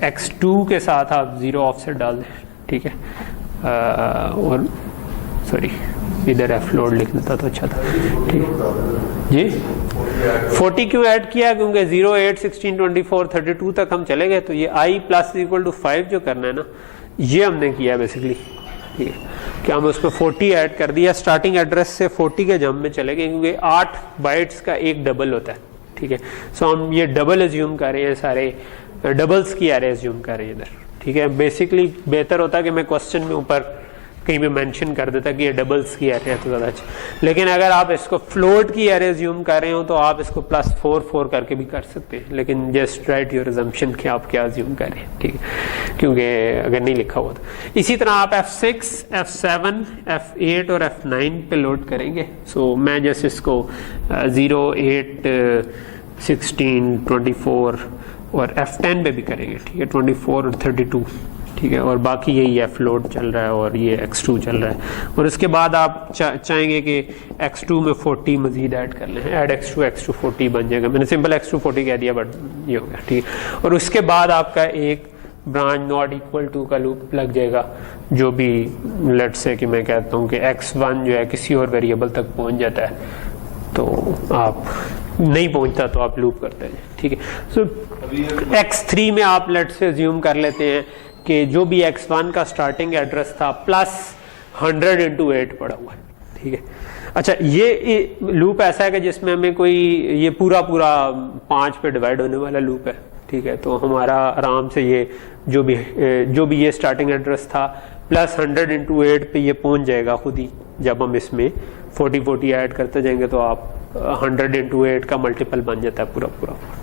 X2 के साथ आप 0 ऑफसेट डाल दें, ठीक है। और सॉरी इधर F लोड लिख देता तो अच्छा था, ठीक है जी। 40 क्यों ऐड किया, क्योंकि 0 8 16 24 32 तक हम चले गए, तो ये I प्लस इक्वल टू 5 जो करना है ना, ये हमने किया बेसिकली, ठीक है। कि हम उसमें 40 ऐड कर दिया, स्टार्टिंग एड्रेस से 40 के जंप में चले गए, क्योंकि 8 बाइट्स का एक डबल होता है, ठीक है। सो हम ये डबल एज्यूम कर रहे हैं, सारे डबल्स की एरे एज्यूम कर रहे हैं इधर, ठीक है। बेसिकली बेहतर होता है कि मैं क्वेश्चन में ऊपर कहीं भी मेंशन कर देता कि ये डबल्स की एरे है तो ज़्यादा अच्छा, लेकिन अगर आप इसको फ्लोट की एरे एज्यूम कर रहे हो तो आप इसको +4 करके भी कर सकते हैं, लेकिन जस्ट राइट योर अजम्पशन कि आप क्या एज्यूम कर रहे हैं, ठीक है, क्योंकि अगर नहीं लिखा हुआ तो। इसी तरह आप F6 F7 F8 और F9 पे लोड करेंगे। सो मैं जैसे इसको 0 8 16 24 और F10 पे भी करेंगे, ठीक है, 24 और 32, ठीक है, और बाकी यही एफ लोड चल रहा है और ये x2 चल रहा है। और उसके बाद आप चाहेंगे कि x2 में 40 मजीद ऐड कर लें, ऐड x2 40 बन जाएगा। मैंने सिंपल x2 40 कह दिया बट ये हो गया, ठीक है। और उसके बाद आपका एक ब्रांच नॉट इक्वल टू का लूप लग जाएगा, जो भी लेट्स से कि मैं कहता हूँ कि x1 जो है किसी और वेरिएबल तक पहुँच जाता है, तो आप नहीं पहुँचता तो आप लूप करते हैं, ठीक है। सो x3 में आप लेट्स से अज्यूम कर लेते हैं कि जो भी x1 का स्टार्टिंग एड्रेस था प्लस 100 × 8 पड़ा हुआ है, ठीक है। अच्छा, ये लूप ऐसा है कि जिसमें हमें कोई ये पूरा 5 पे डिवाइड होने वाला लूप है, ठीक है। तो हमारा आराम से ये जो भी ये स्टार्टिंग एड्रेस था प्लस 100 × 8 पे ये पहुंच जाएगा खुद ही। जब हम इसमें 40 ऐड करते जाएंगे तो आप 100 × 8 का मल्टीपल बन जाता है पूरा,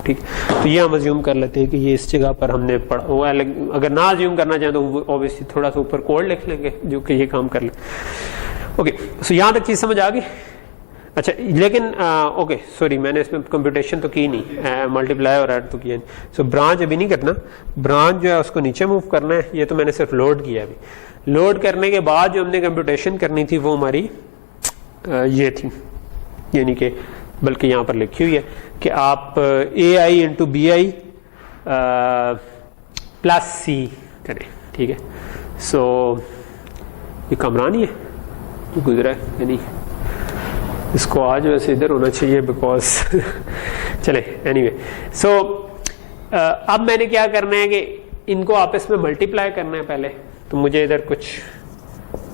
ठीक। तो ये हम अज्यूम कर लेते हैं कि ये इस जगह पर हमने पढ़ा। अगर ना अज्यूम करना चाहें तो ऑब्वियसली थोड़ा सा ऊपर कोड लिख लेंगे जो कि ये काम कर ले। ओके, सो यहाँ तक चीज़ समझ आ गई। अच्छा, लेकिन ओके सॉरी, मैंने इसमें कंप्यूटेशन तो की नहीं, मल्टीप्लाई और ऐड तो किया नहीं। सो ब्रांच अभी नहीं करना, ब्रांच जो है उसको नीचे मूव करना है। ये तो मैंने सिर्फ लोड किया अभी। लोड करने के बाद जो हमने कंप्यूटेशन करनी थी वो हमारी ये थी, यानी कि बल्कि यहाँ पर लिखी हुई है कि आप AI × BI प्लस C करें, ठीक है। सो ये कामरान ही है जो गुजरा है, यानी इसको आज वैसे इधर होना चाहिए बिकॉज चले एनीवे। सो अब मैंने क्या करना है कि इनको आपस में मल्टीप्लाई करना है पहले, तो मुझे इधर कुछ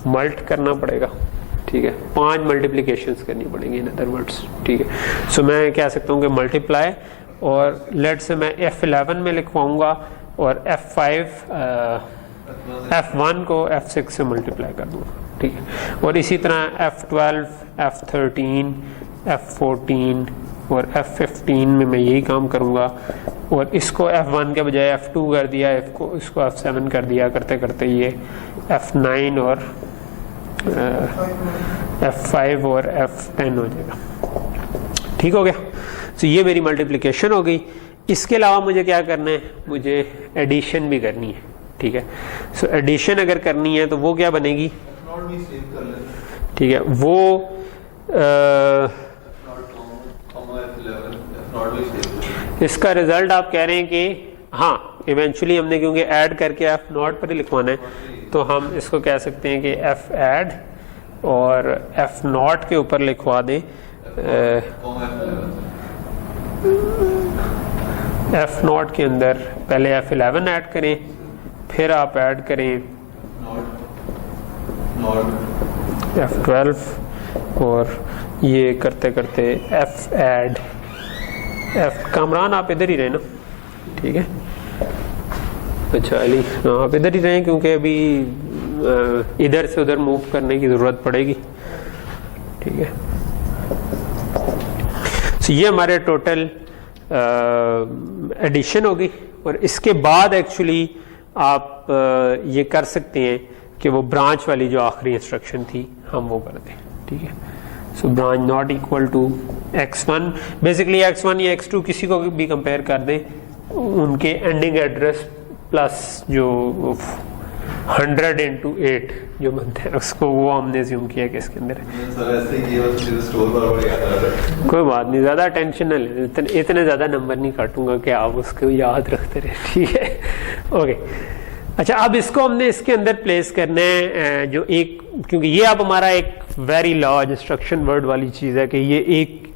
मल्ट करना पड़ेगा, ठीक है। 5 मल्टीप्लिकेशंस करनी पड़ेंगी इन अदर वर्ड्स, ठीक है। सो मैं कह सकता हूँ कि मल्टीप्लाई, और लेट से मैं F11 में लिखवाऊंगा और F1 को F6 से मल्टीप्लाई कर दूंगा, ठीक है। और इसी तरह F12, F13, F14 और F15 में मैं यही काम करूंगा, और इसको F1 के बजाय F2 कर दिया, इसको F7 कर दिया, करते करते ये F9 और F5 और F10 हो जाएगा, ठीक हो गया। तो ये मेरी मल्टीप्लिकेशन हो गई। इसके अलावा मुझे क्या करना है, मुझे एडिशन भी करनी है, ठीक है। सो एडिशन अगर करनी है तो वो क्या बनेगी, ठीक है, वो इसका रिजल्ट आप कह रहे हैं कि हाँ इवेंचुअली हमने क्योंकि ऐड करके F0 पर ही लिखवाना है, तो हम इसको कह सकते हैं कि F ऐड और F0 के ऊपर लिखवा दें F0 के अंदर पहले F11 ऐड करें, फिर आप ऐड करें F12 और ये करते करते F ऐड F। कामरान आप इधर ही रहे ना, ठीक है। अच्छा अली, आप इधर ही रहें क्योंकि अभी इधर से उधर मूव करने की ज़रूरत पड़ेगी, ठीक है। तो ये हमारे टोटल एडिशन होगी, और इसके बाद एक्चुअली आप ये कर सकते हैं कि वो ब्रांच वाली जो आखिरी इंस्ट्रक्शन थी हम वो कर दें, ठीक है। So branch not equal to x1, basically x1 या x2 किसी को भी कंपेयर कर दें, उनके एंडिंग एड्रेस प्लस जो 100 × 8 जो बनते हैं उसको, वो हमने ज़ूम किया कि इसके अंदर कोई बात नहीं, ज़्यादा टेंशन न ले, इतने ज़्यादा नंबर नहीं काटूंगा कि आप उसको याद रखते रहे, ठीक है। ओके, अच्छा अब इसको हमने इसके अंदर प्लेस करना है जो एक, क्योंकि ये अब हमारा एक वेरी लार्ज इंस्ट्रक्शन वर्ड वाली चीज़ है कि ये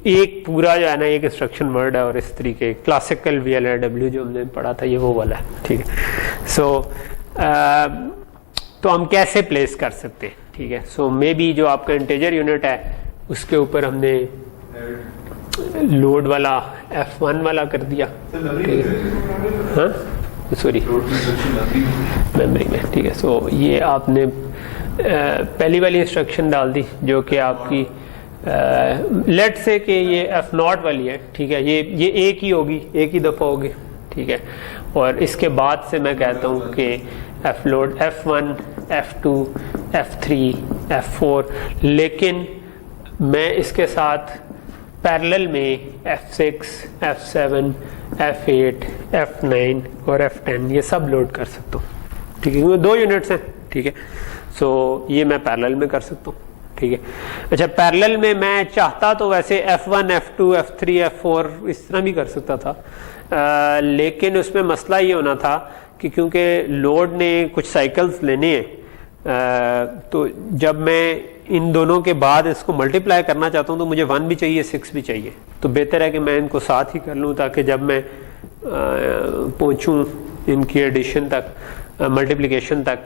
एक पूरा जो है ना एक इंस्ट्रक्शन वर्ड है, और इस तरीके क्लासिकल VLIW जो हमने पढ़ा था ये वो वाला है, ठीक है। सो तो हम कैसे प्लेस कर सकते हैं, ठीक है। सो मे बी जो आपका इंटीजर यूनिट है उसके ऊपर हमने लोड वाला F1 वाला कर दिया, ठीक है, हाँ सॉरी मेमोरी में, ठीक है। सो ये आपने पहली वाली इंस्ट्रक्शन डाल दी जो कि आपकी लेट से कि ये F0 वाली है, ठीक है। ये एक ही होगी, एक ही दफ़ा होगी, ठीक है। और इसके बाद से मैं कहता हूँ कि F-load F1, F2, F3, F4, लेकिन मैं इसके साथ पैरेलल में F6, F7, F8, F9 और F10 ये सब लोड कर सकता हूँ, ठीक है, क्योंकि 2 यूनिट्स हैं, ठीक है। सो ये मैं पैरेलल में कर सकता हूँ, ठीक है। अच्छा, पैरेलल में मैं चाहता तो वैसे F1, F2, F3, F4 इस तरह भी कर सकता था, लेकिन उसमें मसला ये होना था कि क्योंकि लोड ने कुछ साइकिल्स लेने हैं, तो जब मैं इन दोनों के बाद इसको मल्टीप्लाई करना चाहता हूँ तो मुझे 1 भी चाहिए, 6 भी चाहिए। तो बेहतर है कि मैं इनको साथ ही कर लूँ, ताकि जब मैं पहुँचूँ इनकी एडिशन तक, मल्टीप्लिकेशन तक,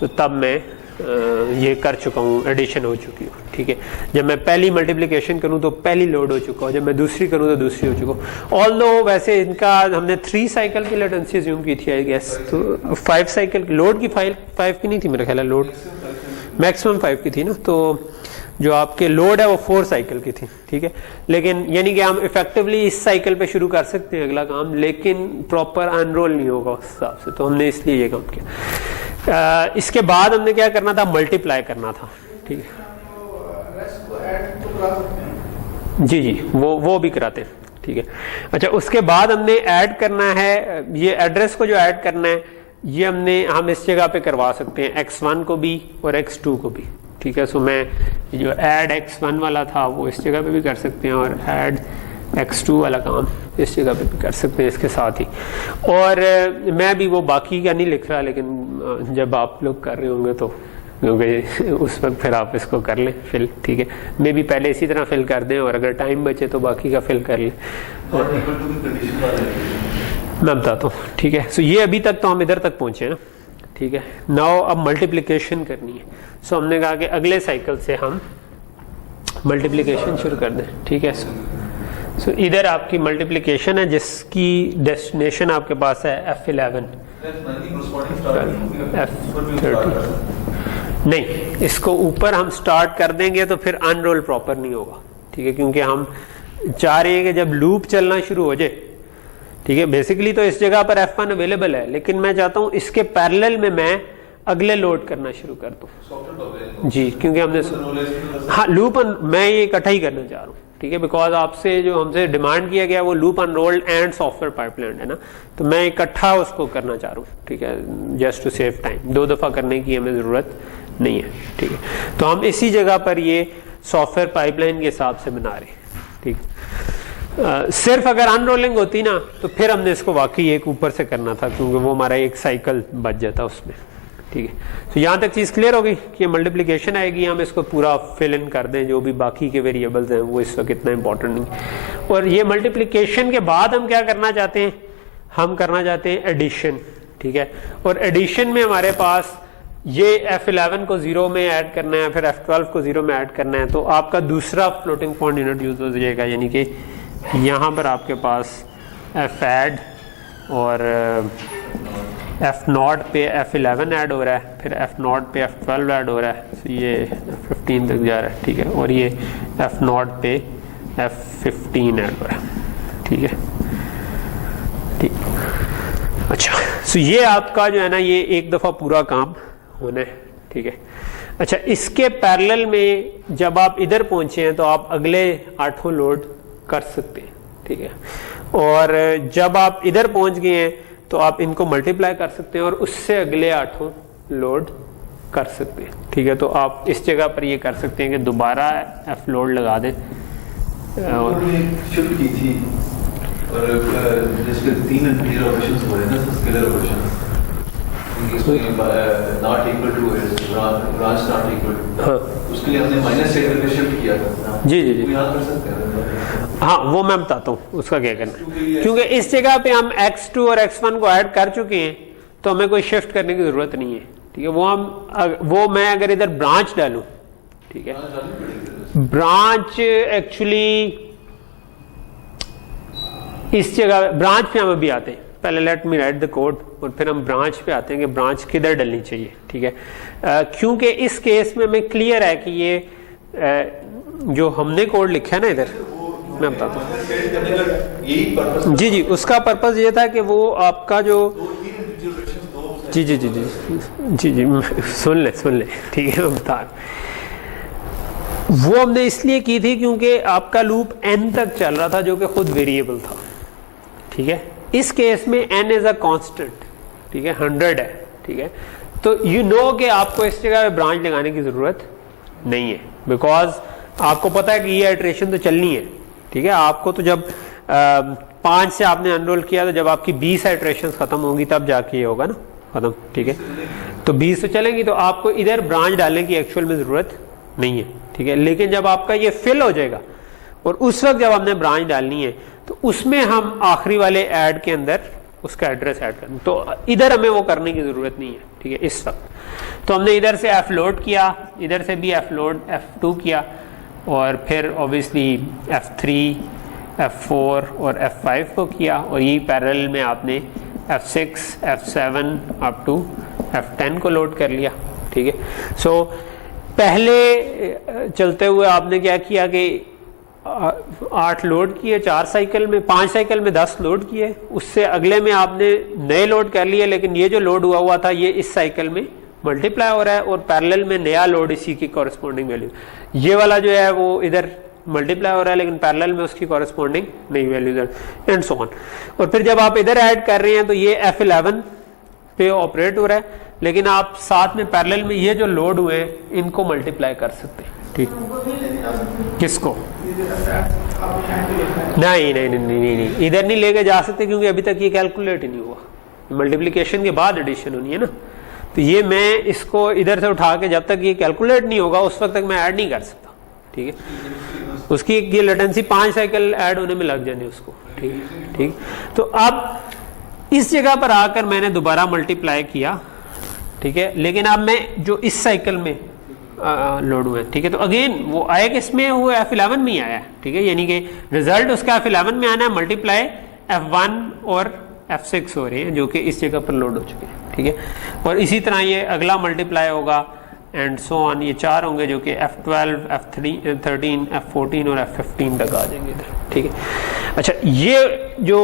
तो तब मैं ये कर चुका हूँ, एडिशन हो चुकी हूँ, ठीक है। जब मैं पहली मल्टीप्लिकेशन करूँ तो पहली लोड हो चुका हूँ, जब मैं दूसरी करूँ तो दूसरी हो चुका हूँ। ऑल्दो वैसे इनका हमने 3 साइकिल की लेटेंसी ज्यूम की थी आई गेस, तो 5 साइकिल लोड की 5 की नहीं थी मेरा ख्याल है, लोड मैक्सिमम 5 की थी ना, तो जो आपके लोड है वो 4 साइकिल की थी, ठीक है। लेकिन यानी कि हम इफेक्टिवली इस साइकिल पे शुरू कर सकते हैं अगला काम, लेकिन प्रॉपर अनरोल नहीं होगा उस हिसाब से, तो हमने इसलिए ये काम किया। इसके बाद हमने क्या करना था, मल्टीप्लाई करना था, ठीक है। जी जी, वो भी कराते हैं, ठीक है। अच्छा, उसके बाद हमने ऐड करना है, ये एड्रेस को जो ऐड करना है ये हम इस जगह पे करवा सकते हैं, x1 को भी और x2 को भी, ठीक है। सो मैं जो ऐड x1 वाला था वो इस जगह पे भी कर सकते हैं, और ऐड x2 वाला काम इस जगह पे भी कर सकते हैं इसके साथ ही। और मैं भी वो बाकी का नहीं लिख रहा, लेकिन जब आप लोग कर रहे होंगे तो क्योंकि उस वक्त फिर आप इसको कर लें फिल, ठीक है। मैं भी पहले इसी तरह फिल कर दें, और अगर टाइम बचे तो बाकी का फिल कर लें। मैं बताता हूँ, ठीक है। सो ये अभी तक तो हम इधर तक पहुंचे ना, ठीक है। नाउ अब मल्टीप्लिकेशन करनी है। सो हमने कहा कि अगले साइकिल से हम मल्टीप्लिकेशन शुरू कर दें, ठीक है। सो इधर आपकी मल्टीप्लिकेशन है जिसकी डेस्टिनेशन आपके पास है F11, F30 नहीं, इसको ऊपर हम स्टार्ट कर देंगे तो फिर अनरोल प्रॉपर नहीं होगा, ठीक है, क्योंकि हम चाह रहे हैं कि जब लूप चलना शुरू हो जाए, ठीक है। बेसिकली तो इस जगह पर F1 अवेलेबल है, लेकिन मैं चाहता हूं इसके पैरेलल में मैं अगले लोड करना शुरू कर दूं जी, क्योंकि हमने हाँ लूप मैं ये इकट्ठा ही करना चाह रहा हूँ, ठीक है। बिकॉज आपसे जो हमसे डिमांड किया गया वो loop unrolled and software pipeline है ना, तो मैं इकट्ठा उसको करना चाह रहा हूँ, ठीक है, जस्ट टू सेव टाइम। 2 दफा करने की हमें जरूरत नहीं है, ठीक है। तो हम इसी जगह पर ये सॉफ्टवेयर पाइपलाइन के हिसाब से बना रहे हैं, ठीक है। सिर्फ अगर अनरोलिंग होती ना तो फिर हमने इसको वाकई एक ऊपर से करना था, क्योंकि वो हमारा एक साइकिल बच जाता उसमें, ठीक है। तो यहाँ तक चीज़ क्लियर हो गई कि ये मल्टीप्लिकेशन आएगी, हम इसको पूरा फिल इन कर दें, जो भी बाकी के वेरिएबल्स हैं वो इस वक्त इतना इंपॉर्टेंट नहीं। और ये मल्टीप्लिकेशन के बाद हम क्या करना चाहते हैं, हम करना चाहते हैं एडिशन, ठीक है। और एडिशन में हमारे पास ये F11 को 0 में ऐड करना है, फिर F12 को 0 में ऐड करना है, तो आपका दूसरा फ्लोटिंग पॉइंट यूनिट यूज हो जाएगा, यानी कि यहाँ पर आपके पास F ऐड और F0 पे F11 ऐड हो रहा है, फिर F0 पे F12 ऐड हो रहा है, तो ये F15 तक जा रहा है, ठीक है। और ये F0 पे F15 ऐड हो रहा है, ठीक है, ठीक। अच्छा, सो ये आपका जो है ना ये एक दफ़ा पूरा काम होना है, ठीक है। अच्छा, इसके पैरेलल में जब आप इधर पहुंचे हैं तो आप अगले 8 लोड कर सकते हैं, ठीक है। और जब आप इधर पहुंच गए हैं तो आप इनको मल्टीप्लाई कर सकते हैं और उससे अगले 8 लोड कर सकते हैं, ठीक है। तो आप इस जगह पर ये कर सकते हैं कि दोबारा F लोड लगा दें और की थी, और जिसके 3 इंटीजर ऑपरेशंस हो रहे हैं ना, scalar operations not equal to branch not equal to, हाँ, उसके लिए हमने माइनस से करके शिफ्ट किया था। जी जी जी, याद कर सकते हैं? हाँ, वो मैं बताता हूँ उसका क्या करना, क्योंकि इस जगह पे हम x2 और x1 को ऐड कर चुके हैं तो हमें कोई शिफ्ट करने की जरूरत नहीं है, ठीक है। वो मैं अगर इधर ब्रांच डालूं, ठीक है, ब्रांच एक्चुअली इस जगह ब्रांच पे हम अभी आते हैं, पहले let me right the code और फिर हम ब्रांच पे आते हैं कि ब्रांच किधर डलनी चाहिए, ठीक है। क्योंकि इस केस में हमें क्लियर है कि ये जो हमने कोड लिखा है ना इधर, मैं बताता हूँ जी जी, उसका पर्पस ये था कि वो आपका जो जी जी जी जी जी जी सुन ले, ठीक है, मैं बता, वो हमने इसलिए की थी क्योंकि आपका लूप n तक चल रहा था जो कि खुद वेरिएबल था, ठीक है। इस केस में n इज अ कांस्टेंट, ठीक है, 100 है, ठीक है। तो यू नो कि आपको इस जगह पे ब्रांच लगाने की ज़रूरत नहीं है, बिकॉज आपको पता है कि ये आइट्रेशन तो चलनी है, ठीक है। आपको तो जब 5 से आपने अनरोल किया तो जब आपकी 20 आइट्रेशन खत्म होंगी तब जाके ये होगा ना खत्म, ठीक है। तो 20 तो चलेंगी, तो आपको इधर ब्रांच डालने की एक्चुअल में ज़रूरत नहीं है, ठीक है। लेकिन जब आपका ये फिल हो जाएगा और उस वक्त जब हमने ब्रांच डालनी है तो उसमें हम आखिरी वाले ऐड के अंदर उसका एड्रेस ऐड करना, तो इधर हमें वो करने की ज़रूरत नहीं है, ठीक है। इस वक्त तो हमने इधर से एफ लोड किया, इधर से भी एफ लोड F2 किया, और फिर ऑब्वियसली F3, F4 और F5 को किया, और यही पैरेलल में आपने F6, F7 up to F10 को लोड कर लिया, ठीक है। सो पहले चलते हुए आपने क्या किया कि 8 लोड किए 4 साइकिल में, 5 साइकिल में 10 लोड किए, उससे अगले में आपने नए लोड कर लिए, लेकिन ये जो लोड हुआ था ये इस साइकिल में मल्टीप्लाई हो रहा है, और पैरेलल में नया लोड इसी की कॉरेस्पॉन्डिंग वैल्यू, ये वाला जो है वो इधर मल्टीप्लाई हो रहा है लेकिन पैरेलल में उसकी कॉरेस्पॉन्डिंग नई वैल्यू, एंड सो ऑन। और फिर जब आप इधर ऐड कर रहे हैं तो ये F11 पे ऑपरेट हो रहा है, लेकिन आप साथ में पैरेलल में ये जो लोड हुए हैं इनको मल्टीप्लाई कर सकते हैं, ठीक। किसको? नहीं नहीं नहीं नहीं नहीं, इधर नहीं लेके जा सकते क्योंकि अभी तक ये कैलकुलेट ही नहीं हुआ, मल्टीप्लिकेशन के बाद एडिशन होनी है ना। तो ये मैं इसको इधर से उठा के जब तक ये कैलकुलेट नहीं होगा उस वक्त तक मैं ऐड नहीं कर सकता, ठीक है। उसकी ये लेटेंसी 5 साइकिल ऐड होने में लग जानी उसको, ठीक ठीक। तो अब इस जगह पर आकर मैंने दोबारा मल्टीप्लाई किया, ठीक है, लेकिन अब मैं जो इस साइकिल में लोड हुआ है, ठीक है, तो अगेन वो आया कि इसमें वो F11 में आया है, ठीक है, यानी कि रिजल्ट उसका F11 में आना है, मल्टीप्लाई F1 और F6 हो रहे हैं जो कि इस जगह पर लोड हो चुके हैं, ठीक है। और इसी तरह ये अगला मल्टीप्लाई होगा एंड सो ऑन, ये 4 होंगे जो कि F12, F13, F14 और F15 तक आ जाएंगे इधर, ठीक है। अच्छा, ये जो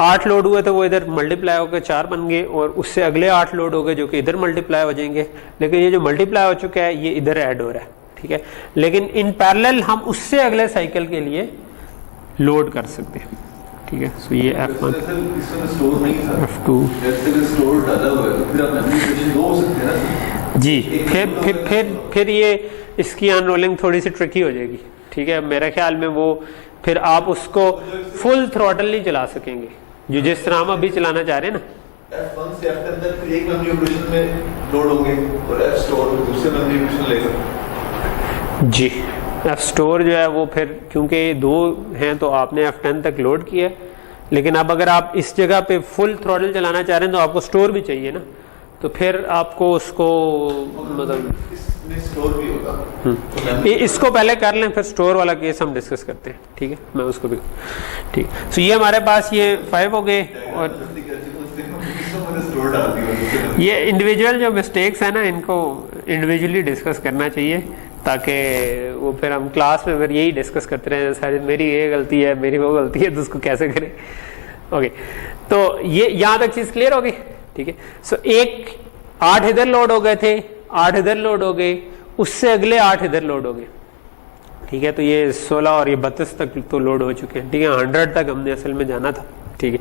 8 लोड हुए थे वो इधर मल्टीप्लाई होकर 4 बन गए, और उससे अगले 8 लोड हो गए जो कि इधर मल्टीप्लाई हो जाएंगे, लेकिन ये जो मल्टीप्लाई हो चुका है ये इधर ऐड हो रहा है, ठीक है। लेकिन इन पैरेलल हम उससे अगले साइकिल के लिए लोड कर सकते हैं, ठीक है। सो ये F1, F2 जी, फिर ये इसकी अनरोलिंग थोड़ी सी ट्रिकी हो जाएगी, ठीक है। मेरे ख्याल में वो फिर आप उसको फुल थ्रॉटल नहीं चला सकेंगे जो जिस तरह हम अभी चलाना चाह रहे हैं ना। F1 से F10 तक एक मेमोरी ऑपरेशन में लोड होंगे और F स्टोर दूसरे मेमोरी ऑपरेशन लेगा जी। F स्टोर जो है वो फिर क्योंकि 2 हैं तो आपने F10 तक लोड किया, लेकिन अब अगर आप इस जगह पे फुल थ्रॉटल चलाना चाह रहे हैं तो आपको स्टोर भी चाहिए ना, तो फिर आपको उसको मतलब स्टोर भी होगा। इसको पहले कर लें, फिर स्टोर वाला केस हम डिस्कस करते हैं, ठीक है। मैं उसको भी ठीक। सो ये हमारे पास ये 5 हो गए, और ये इंडिविजुअल जो मिस्टेक्स है ना इनको इंडिविजुअली डिस्कस करना चाहिए, ताकि वो फिर हम क्लास में फिर यही डिस्कस करते रहे सारे, मेरी ये गलती है मेरी वो गलती है, तो उसको कैसे करें। ओके, तो ये यहाँ तक चीज़ क्लियर होगी, ठीक है। सो एक 8 इधर लोड हो गए थे, 8 इधर लोड हो गए, उससे अगले 8 इधर लोड हो गए, ठीक है। तो ये 16 और ये 32 तक तो लोड हो चुके हैं, ठीक है। 100 तक हमने असल में जाना था, ठीक है।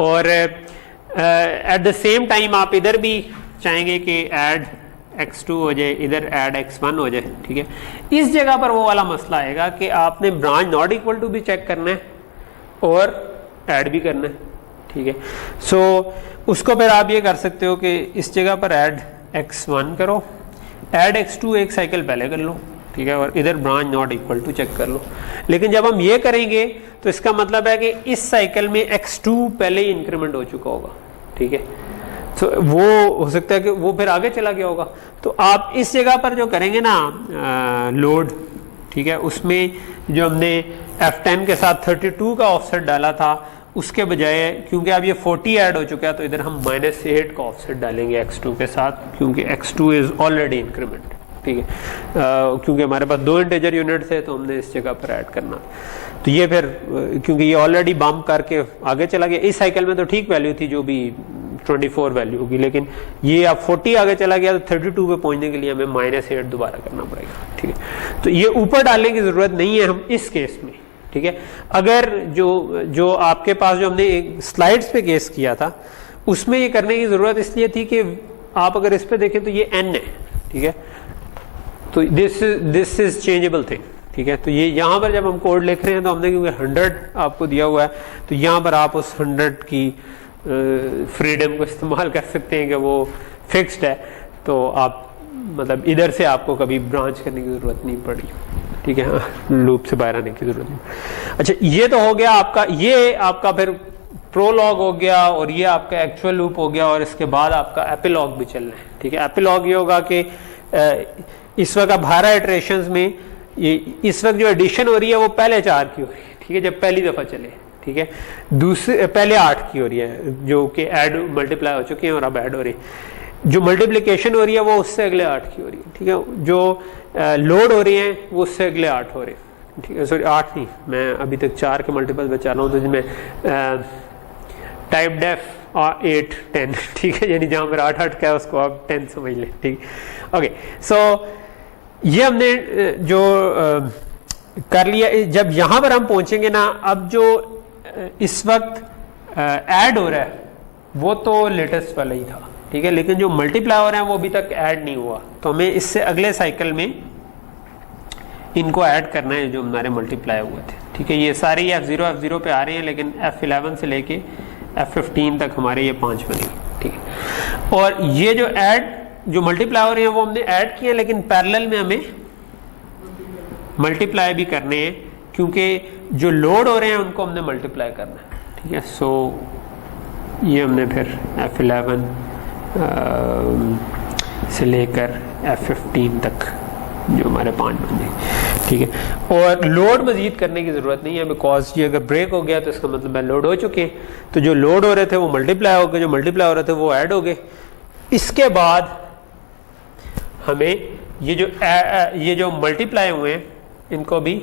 और एट द सेम टाइम आप इधर भी चाहेंगे कि ऐड x2 हो जाए, इधर ऐड x1 हो जाए, ठीक है। इस जगह पर वो वाला मसला आएगा कि आपने ब्रांच नॉट इक्वल टू भी चेक करना है और ऐड भी करना है, ठीक है। सो उसको फिर आप ये कर सकते हो कि इस जगह पर ऐड x1 करो, ऐड x2 एक साइकिल पहले कर लो, ठीक है, और इधर branch not equal to check कर लो। लेकिन जब हम ये करेंगे तो इसका मतलब है कि इस साइकिल में x2 पहले ही इंक्रीमेंट हो चुका होगा, ठीक है। तो वो हो सकता है कि वो फिर आगे चला गया होगा। तो आप इस जगह पर जो करेंगे ना लोड, ठीक है, उसमें जो हमने F10 के साथ 32 का ऑफसेट डाला था उसके बजाय, क्योंकि अब ये 40 ऐड हो चुका है, तो इधर हम -8 का ऑफसेट डालेंगे x2 के साथ, क्योंकि x2 इज ऑलरेडी इंक्रीमेंट, ठीक है। क्योंकि हमारे पास 2 इंटीजर यूनिट्स है तो हमने इस जगह पर ऐड करना, तो ये फिर क्योंकि ये ऑलरेडी बम्प करके आगे चला गया। इस साइकिल में तो ठीक वैल्यू थी जो भी 24 वैल्यू होगी, लेकिन ये अब 40 आगे चला गया तो 32 पे पहुंचने के लिए हमें -8 दोबारा करना पड़ेगा, ठीक है। तो ये ऊपर डालने की जरूरत नहीं है हम इस केस में, ठीक है। अगर जो आपके पास जो हमने एक स्लाइड्स पे केस किया था उसमें ये करने की ज़रूरत इसलिए थी कि आप अगर इस पे देखें तो ये n है, ठीक है, तो दिस इज चेंजेबल थिंग, ठीक है। तो ये यहाँ पर जब हम कोड लिख रहे हैं तो हमने क्योंकि 100 आपको दिया हुआ है तो यहाँ पर आप उस 100 की फ्रीडम को इस्तेमाल कर सकते हैं कि वो फिक्स्ड है, तो आप मतलब इधर से आपको कभी ब्रांच करने की ज़रूरत नहीं पड़ी, ठीक है, हाँ, लूप से बाहर आने की ज़रूरत नहीं। अच्छा, ये तो हो गया आपका, ये आपका फिर प्रोलॉग हो गया और ये आपका एक्चुअल लूप हो गया, और इसके बाद आपका एपिलॉग भी चलना है, ठीक है। एपिलॉग ये होगा कि इस वक्त अब 12 इटरेशंस में ये इस वक्त जो एडिशन हो रही है वो पहले 4 की हो रही है, ठीक है, जब पहली दफ़ा चले, ठीक है। दूसरे पहले 8 की हो रही है जो कि ऐड मल्टीप्लाई हो चुकी है और अब ऐड हो रही है। जो मल्टीप्लिकेशन हो रही है वो उससे अगले 8 की हो रही है, ठीक है। जो लोड हो रही है वो उससे अगले 8 हो रहे हैं, ठीक है। सॉरी 8 नहीं, मैं अभी तक 4 के मल्टीपल बचा रहा हूँ, तो जिसमें टाइप डेफ 8 10, ठीक है, यानी जहाँ पर 8 का है उसको आप 10 समझ लें, ठीक। ओके, सो ये हमने जो कर लिया। जब यहाँ पर हम पहुँचेंगे ना, अब जो इस वक्त ऐड हो रहा है वो तो लेटेस्ट वाला ही था, ठीक है, लेकिन जो मल्टीप्लाई हो रहे हैं वो अभी तक ऐड नहीं हुआ, तो हमें इससे अगले साइकिल में इनको ऐड करना है जो हमारे मल्टीप्लाई हुए थे, ठीक है। ये सारे F0 पे आ रहे हैं, लेकिन F11 से लेके F15 तक हमारे ये 5 बने, ठीक है। और ये जो ऐड जो मल्टीप्लाई हो रहे हैं वो हमने ऐड किए, लेकिन पैरेलल में हमें मल्टीप्लाई भी करने हैं, क्योंकि जो लोड हो रहे हैं उनको हमने मल्टीप्लाई करना है, ठीक है। सो ये हमने फिर F11 से लेकर F15 तक जो हमारे 5 बन गए, ठीक है। और लोड मजीद करने की ज़रूरत नहीं है, बिकॉज ये अगर ब्रेक हो गया तो इसका मतलब है लोड हो चुके, तो जो लोड हो रहे थे वो मल्टीप्लाई हो गए, जो मल्टीप्लाई हो रहे थे वो ऐड हो गए। इसके बाद हमें ये जो मल्टीप्लाई हुए हैं इनको भी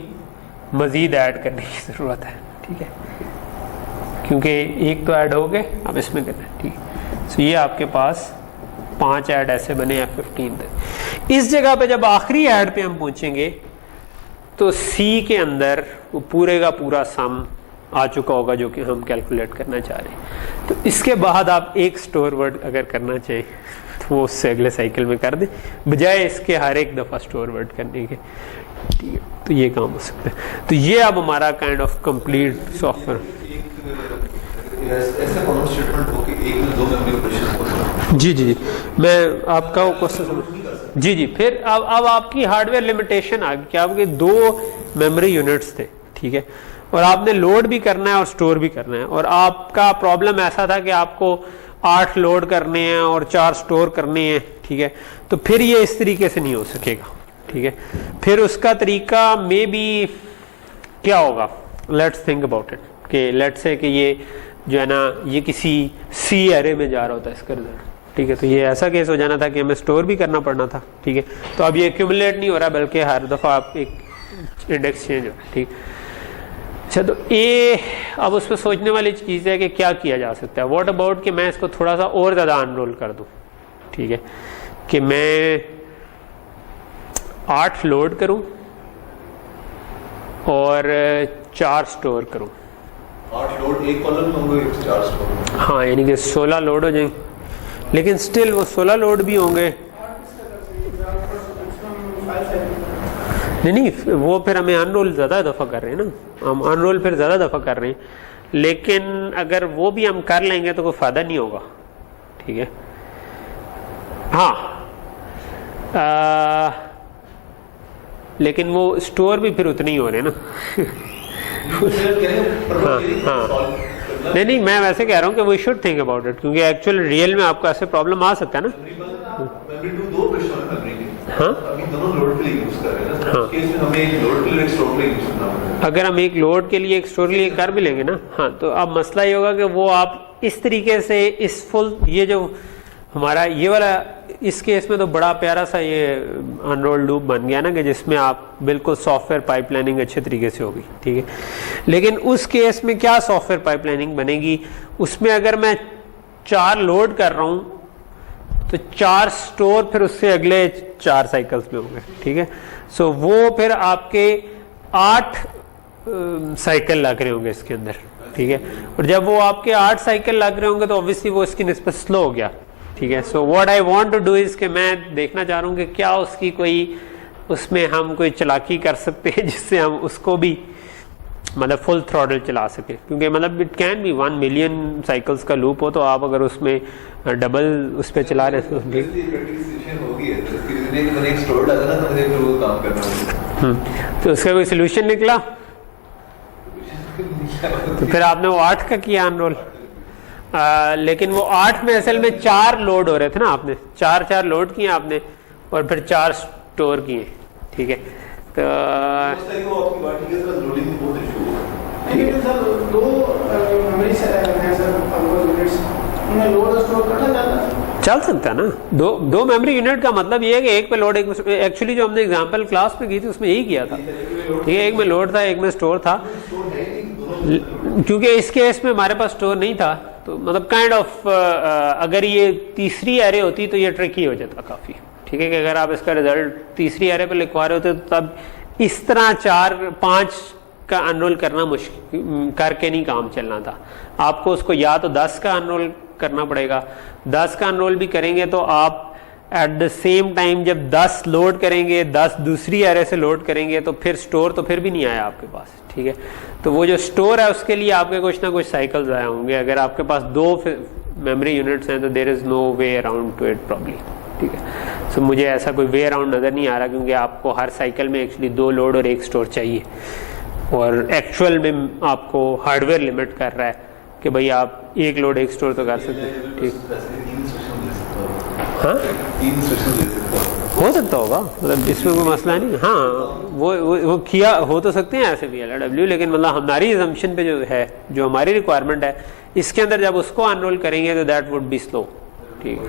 मजीद ऐड करने की ज़रूरत है, ठीक है, क्योंकि एक तो ऐड हो गए, अब इसमें करना है, ठीक है। सो ये आपके पास 5 ऐड ऐसे बने F15 तक। इस जगह पे जब आखिरी ऐड पे हम पहुंचेंगे तो C के अंदर वो पूरे का पूरा सम आ चुका होगा जो कि हम कैलकुलेट करना चाह रहे हैं। तो इसके बाद आप एक स्टोर वर्ड अगर करना चाहें तो वो उससे अगले साइकिल में कर दें, बजाय इसके हर एक दफ़ा स्टोर वर्ड करने के, ठीक है। तो ये काम हो सकता है। तो ये अब हमारा काइंड ऑफ कंप्लीट सॉफ्टवेयर। ऐसा कॉमन स्टेटमेंट हो कि एक में 2 मेमोरी ऑपरेशन। जी, मैं आपका वो क्वेश्चन जी। फिर अब आपकी हार्डवेयर लिमिटेशन आ गई कि आपके 2 मेमोरी यूनिट्स थे, ठीक है, और आपने लोड भी करना है और स्टोर भी करना है, और आपका प्रॉब्लम ऐसा था कि आपको 8 लोड करने हैं और 4 स्टोर करने हैं, ठीक है। तो फिर ये इस तरीके से नहीं हो सकेगा, ठीक है। फिर उसका तरीका मे बी क्या होगा, लेट्स थिंक अबाउट इट, कि लेट्स से कि ये जो है ना ये किसी C एरे में जा रहा होता है इसका रिजल्ट, ठीक है। तो ये ऐसा केस हो जाना था कि हमें स्टोर भी करना पड़ना था, ठीक है। तो अब ये एक्यूमुलेट नहीं हो रहा, बल्कि हर दफ़ा आप एक इंडेक्स चेंज हो, ठीक। अच्छा, तो ये अब उस पर सोचने वाली चीज़ है कि क्या किया जा सकता है। व्हाट अबाउट कि मैं इसको थोड़ा सा और ज़्यादा अनरोल कर दूँ, ठीक है, कि मैं 8 लोड करूँ और 4 स्टोर करूँ। 8 लोड एक कॉलम में होंगे, 4 स्टोर। हाँ, यानी कि 16 लोड हो जाएंगे, लेकिन स्टिल वो 16 लोड भी होंगे। नहीं, वो फिर हमें अनरोल ज़्यादा दफ़ा कर रहे हैं ना, हम अनरोल फिर ज़्यादा दफ़ा कर रहे हैं, लेकिन अगर वो भी हम कर लेंगे तो कोई फ़ायदा नहीं होगा, ठीक है। हाँ, लेकिन वो स्टोर भी फिर उतने ही हो रहे हैं ना। हाँ, नहीं, मैं वैसे कह रहा हूँ कि we should think about it, क्योंकि एक्चुअल रियल में आपको ऐसे प्रॉब्लम आ सकता है ना। हाँ, अगर हम एक लोड के लिए एक स्टोर के लिए कर भी लेंगे ना, हाँ, तो अब मसला ये होगा कि वो आप इस तरीके से इस फुल ये जो हमारा ये वाला इस केस में तो बड़ा प्यारा सा ये अनरोल लूप बन गया ना, कि जिसमें आप बिल्कुल सॉफ्टवेयर पाइपलाइनिंग अच्छे तरीके से होगी, ठीक है। लेकिन उस केस में क्या सॉफ्टवेयर पाइपलाइनिंग बनेगी, उसमें अगर मैं 4 लोड कर रहा हूँ तो 4 स्टोर फिर उससे अगले 4 साइकिल्स में होंगे, ठीक है। सो वो फिर आपके 8 साइकिल लग रहे होंगे इसके अंदर, ठीक है। और जब वो आपके 8 साइकिल लग रहे होंगे तो ऑब्वियसली वो इसकी निस्बत स्लो हो गया, ठीक है। So what I want to do is कि मैं देखना चाह रहा हूँ कि क्या उसकी कोई उसमें हम कोई चालाकी कर सकते हैं जिससे हम उसको भी मतलब फुल थ्रॉटल चला सके, क्योंकि मतलब it can be 1 million cycles का लूप हो तो आप अगर उसमें डबल उस पर चला रहे तो तो उसका कोई सोल्यूशन निकला तो फिर आपने वो 8 का किया अनरोल। लेकिन वो 8 में असल में 4 लोड हो रहे थे ना, आपने 4 लोड किए आपने और फिर 4 स्टोर किए, ठीक है। तो चल सकता है ना, दो मेमोरी यूनिट का मतलब ये है कि एक पे लोड एक, एक्चुअली जो हमने एग्जांपल क्लास में की थी उसमें यही किया था, ठीक है। एक में लोड था, एक में स्टोर था। क्योंकि इस केस में हमारे पास स्टोर नहीं था तो मतलब काइंड ऑफ अगर ये तीसरी एरे होती तो ये ट्रिकी हो जाता काफ़ी, ठीक है। कि अगर आप इसका रिजल्ट तीसरी एरे पे लिखवा रहे होते तो तब इस तरह 4-5 का अनरोल करना मुश्किल करके नहीं काम चलना था। आपको उसको या तो 10 का अनरोल करना पड़ेगा, 10 का अनरोल भी करेंगे तो आप एट द सेम टाइम जब 10 लोड करेंगे, 10 दूसरी एरे से लोड करेंगे तो फिर स्टोर तो फिर भी नहीं आया आपके पास, ठीक है। तो वो जो स्टोर है उसके लिए आपके कुछ ना कुछ साइकिल्स आए होंगे। अगर आपके पास 2 मेमोरी यूनिट्स हैं तो there is no way around to it probably, ठीक है। सो मुझे ऐसा कोई वे अराउंड नज़र नहीं आ रहा, क्योंकि आपको हर साइकिल में एक्चुअली 2 लोड और 1 स्टोर चाहिए और एक्चुअल में आपको हार्डवेयर लिमिट कर रहा है कि भाई आप 1 लोड 1 स्टोर तो कर सकते हैं, ठीक। हाँ हो सकता होगा, मतलब इसमें कोई मसला नहीं। हाँ वो किया हो तो सकते हैं ऐसे भी LW, लेकिन मतलब हमारी असम्पशन पे जो है, जो हमारी रिक्वायरमेंट है, इसके अंदर जब उसको अनरोल करेंगे तो दैट वुड बी स्लो, ठीक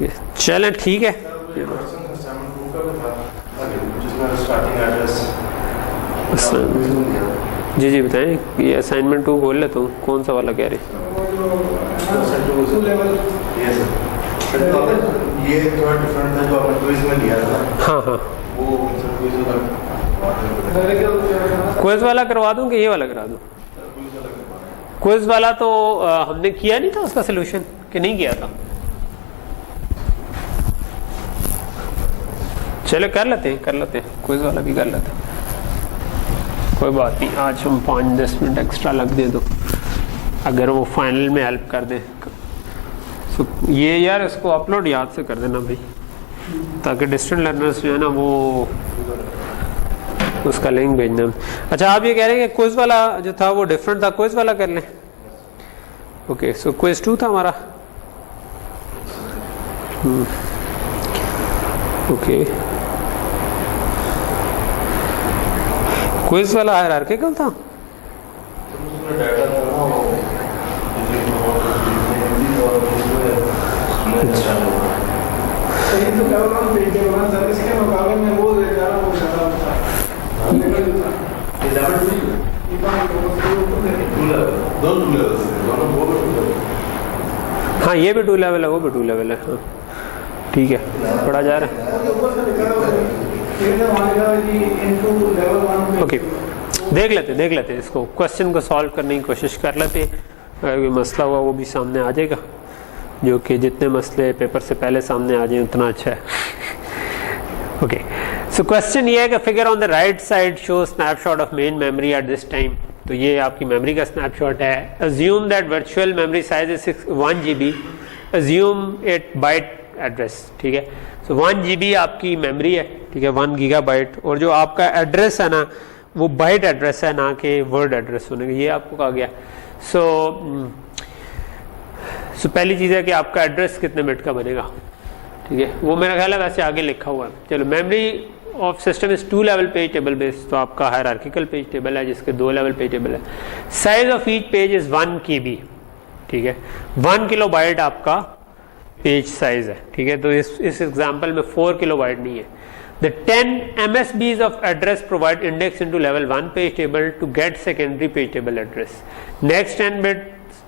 है। चलें ठीक है। जी जी बताएं, ये असाइनमेंट 2 बोल लेता हूँ, कौन सा वाला कह रहे हैं? ये थोड़ा डिफरेंट था जो आपने क्विज में लिया था। हाँ हाँ, वो क्विज वाला करवा दूं कि ये वाला करा दूं? क्विज वाला तो हमने किया नहीं था उसका सोल्यूशन, कि नहीं किया था? चलो कर लेते हैं क्विज वाला भी कर लेते हैं, कोई बात नहीं। आज हम 5-10 मिनट एक्स्ट्रा लग दे दो अगर वो फाइनल में हेल्प कर दे। तो ये यार इसको अपलोड याद से कर देना भाई, ताकि डिस्टेंट लर्नर्स जो है ना वो उसका लिंक भेजना। अच्छा आप ये कह रहे हैं कि क्विज वाला जो था वो डिफरेंट था, क्विज वाला कर लें? ओके, सो क्विज 2 था हमारा। ओके, क्विज वाला हायरार्किकल था। हाँ ये भी 2 लेवल है, वो भी 2 लेवल है। हाँ ठीक है, पढ़ा जा रहा है। ओके, देख लेते इसको, क्वेश्चन को सॉल्व करने की कोशिश कर लेते। अगर कोई मसला हुआ वो भी सामने आ जाएगा, जो कि जितने मसले पेपर से पहले सामने आ जाए उतना अच्छा है। ओके, सो क्वेश्चन ये है कि figure on the right side show snapshot of main memory at this time. तो ये आपकी मेमोरी का स्नैपशॉट है। Assume that virtual memory size is 1 GB, assume it byte address, ठीक है। सो 1 GB आपकी मेमोरी है, ठीक है, 1 GB, और जो आपका एड्रेस है ना वो बाइट एड्रेस है, ना कि वर्ड एड्रेस होने का, ये आपको कहा गया। सो पहली चीज़ है कि आपका एड्रेस कितने बिट का बनेगा, ठीक है, वो मेरा ख्याल है वैसे आगे लिखा हुआ है। चलो, memory of system is 2 level page table based, तो आपका हायरार्किकल पेज टेबल है जिसके 2 लेवल पेज टेबल है। Size of each page is 1 KB, ठीक है, 1 किलोबाइट आपका पेज साइज है, ठीक है। तो इस एग्जाम्पल में 4 किलोबाइट नहीं है। The 10 MSBs of address provide index into level 1 page table to get secondary page table address. Next 10 bits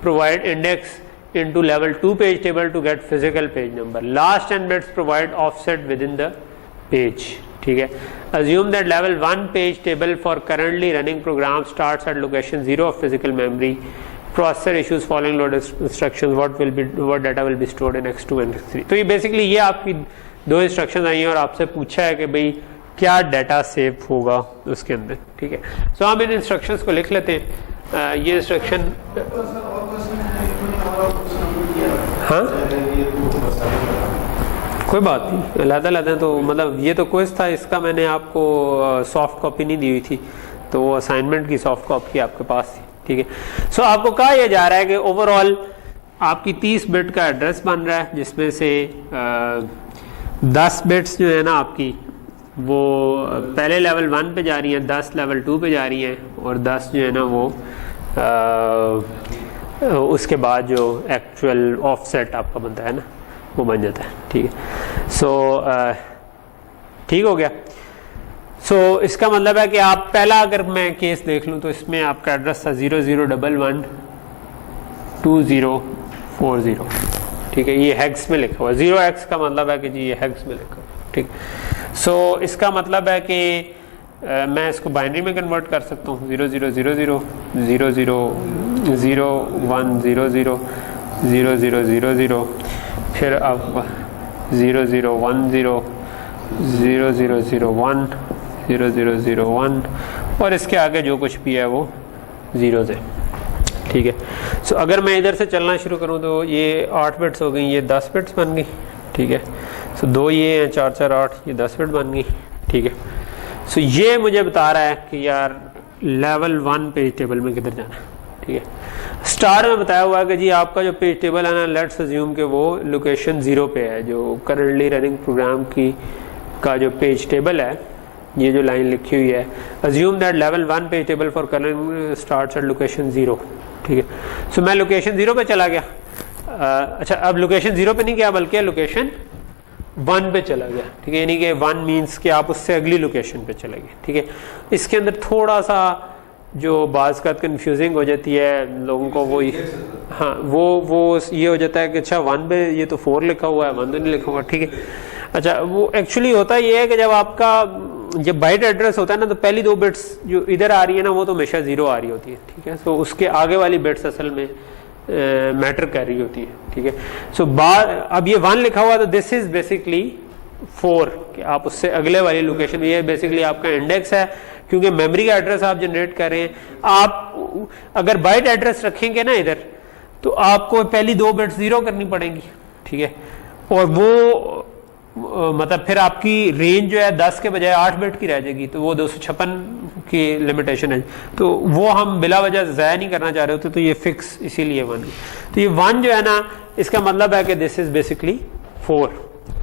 provide index into level 2 page table to get physical page number. Last 10 bits provide offset within the page, ठीक है। assume that level 1 page table for currently running program starts at location 0 of physical memory, processor issues following load instructions, what data will be stored in x2 and x3। तो ये basically ये आपकी दो instruction आई हैं और आपसे पूछा है कि भाई क्या डाटा सेव होगा उसके अंदर, ठीक है। सो हम इन इंस्ट्रक्शंस को लिख लेते हैं। ये इंस्ट्रक्शन हाँ कोई बात नहीं, अलग-अलग तो मतलब ये तो क्विज था, इसका मैंने आपको सॉफ्ट कॉपी नहीं दी हुई थी, तो वो असाइनमेंट की सॉफ्ट कॉपी आपके पास थी, ठीक है। सो आपको कहा यह जा रहा है कि ओवरऑल आपकी 30 बिट का एड्रेस बन रहा है, जिसमें से 10 बिट्स जो है ना आपकी वो पहले लेवल 1 पे जा रही हैं, 10 लेवल 2 पे जा रही हैं और 10 जो है ना वो उसके बाद जो एक्चुअल ऑफसेट आपका बनता है ना वो बन जाता है, ठीक है। सो ठीक हो गया। सो इसका मतलब है कि आप पहला अगर मैं केस देख लूँ तो इसमें आपका एड्रेस था 0011 2040, ठीक है। ये हेक्स में लिखा हुआ है, 0x का मतलब है कि जी ये हेक्स में लिखा हुआ है, ठीक। सो इसका मतलब है कि मैं इसको बाइनरी में कन्वर्ट कर सकता हूँ, 0000 000100 0000, फिर अब 0010 0001 0001 और इसके आगे जो कुछ भी है वो जीरोज़ है, ठीक है। सो अगर मैं इधर से चलना शुरू करूँ तो ये 8 बिट्स हो गई, ये 10 बिट्स बन गई, ठीक है। सो दो ये हैं 4 4 8, ये 10 बिट बन गई, ठीक है। सो ये मुझे बता रहा है कि यार लेवल 1 पेज टेबल में किधर जाना है, ठीक है। स्टार में बताया हुआ है कि जी आपका जो पेज टेबल है ना, लेट्स अज्यूम कि वो लोकेशन 0 पे है, जो करंटली रनिंग प्रोग्राम की का जो पेज टेबल है, ये जो लाइन लिखी हुई है, assume that level 1 page table for current starts at location 0, ठीक है। सो मैं लोकेशन 0 पे चला गया, अच्छा अब लोकेशन 0 पे नहीं गया बल्कि लोकेशन 1 पे चला गया, ठीक है। यानी कि 1 मीन्स कि आप उससे अगली लोकेशन पे चले गए, ठीक है। इसके अंदर थोड़ा सा जो बाज़ का कंफ्यूजिंग हो जाती है लोगों को, वो हाँ वो ये हो जाता है कि अच्छा 1 पे ये तो 4 लिखा हुआ है, 1 तो नहीं लिखा हुआ, ठीक है। अच्छा वो एक्चुअली होता ये है कि जब आपका जब बाइट एड्रेस होता है ना, तो पहली 2 बिट्स जो इधर आ रही है ना वो तो हमेशा 0 आ रही होती है, ठीक है। सो उसके आगे वाली बिट्स असल में मैटर कर रही होती है, ठीक है। सो अब ये 1 लिखा हुआ तो दिस इज बेसिकली 4 कि आप उससे अगले वाली लोकेशन, ये बेसिकली आपका इंडेक्स है, क्योंकि मेमोरी का एड्रेस आप जनरेट कर रहे हैं। आप अगर बाइट एड्रेस रखेंगे ना इधर तो आपको पहली 2 बिट्स 0 करनी पड़ेंगी, ठीक है। और वो मतलब फिर आपकी रेंज जो है 10 के बजाय 8 बिट की रह जाएगी, तो वो 256 की लिमिटेशन है, तो वो हम बिला वजह ज़ाया नहीं करना चाह रहे होते, तो ये फिक्स इसीलिए 1। तो ये 1 जो है ना, इसका मतलब है कि दिस इज बेसिकली 4,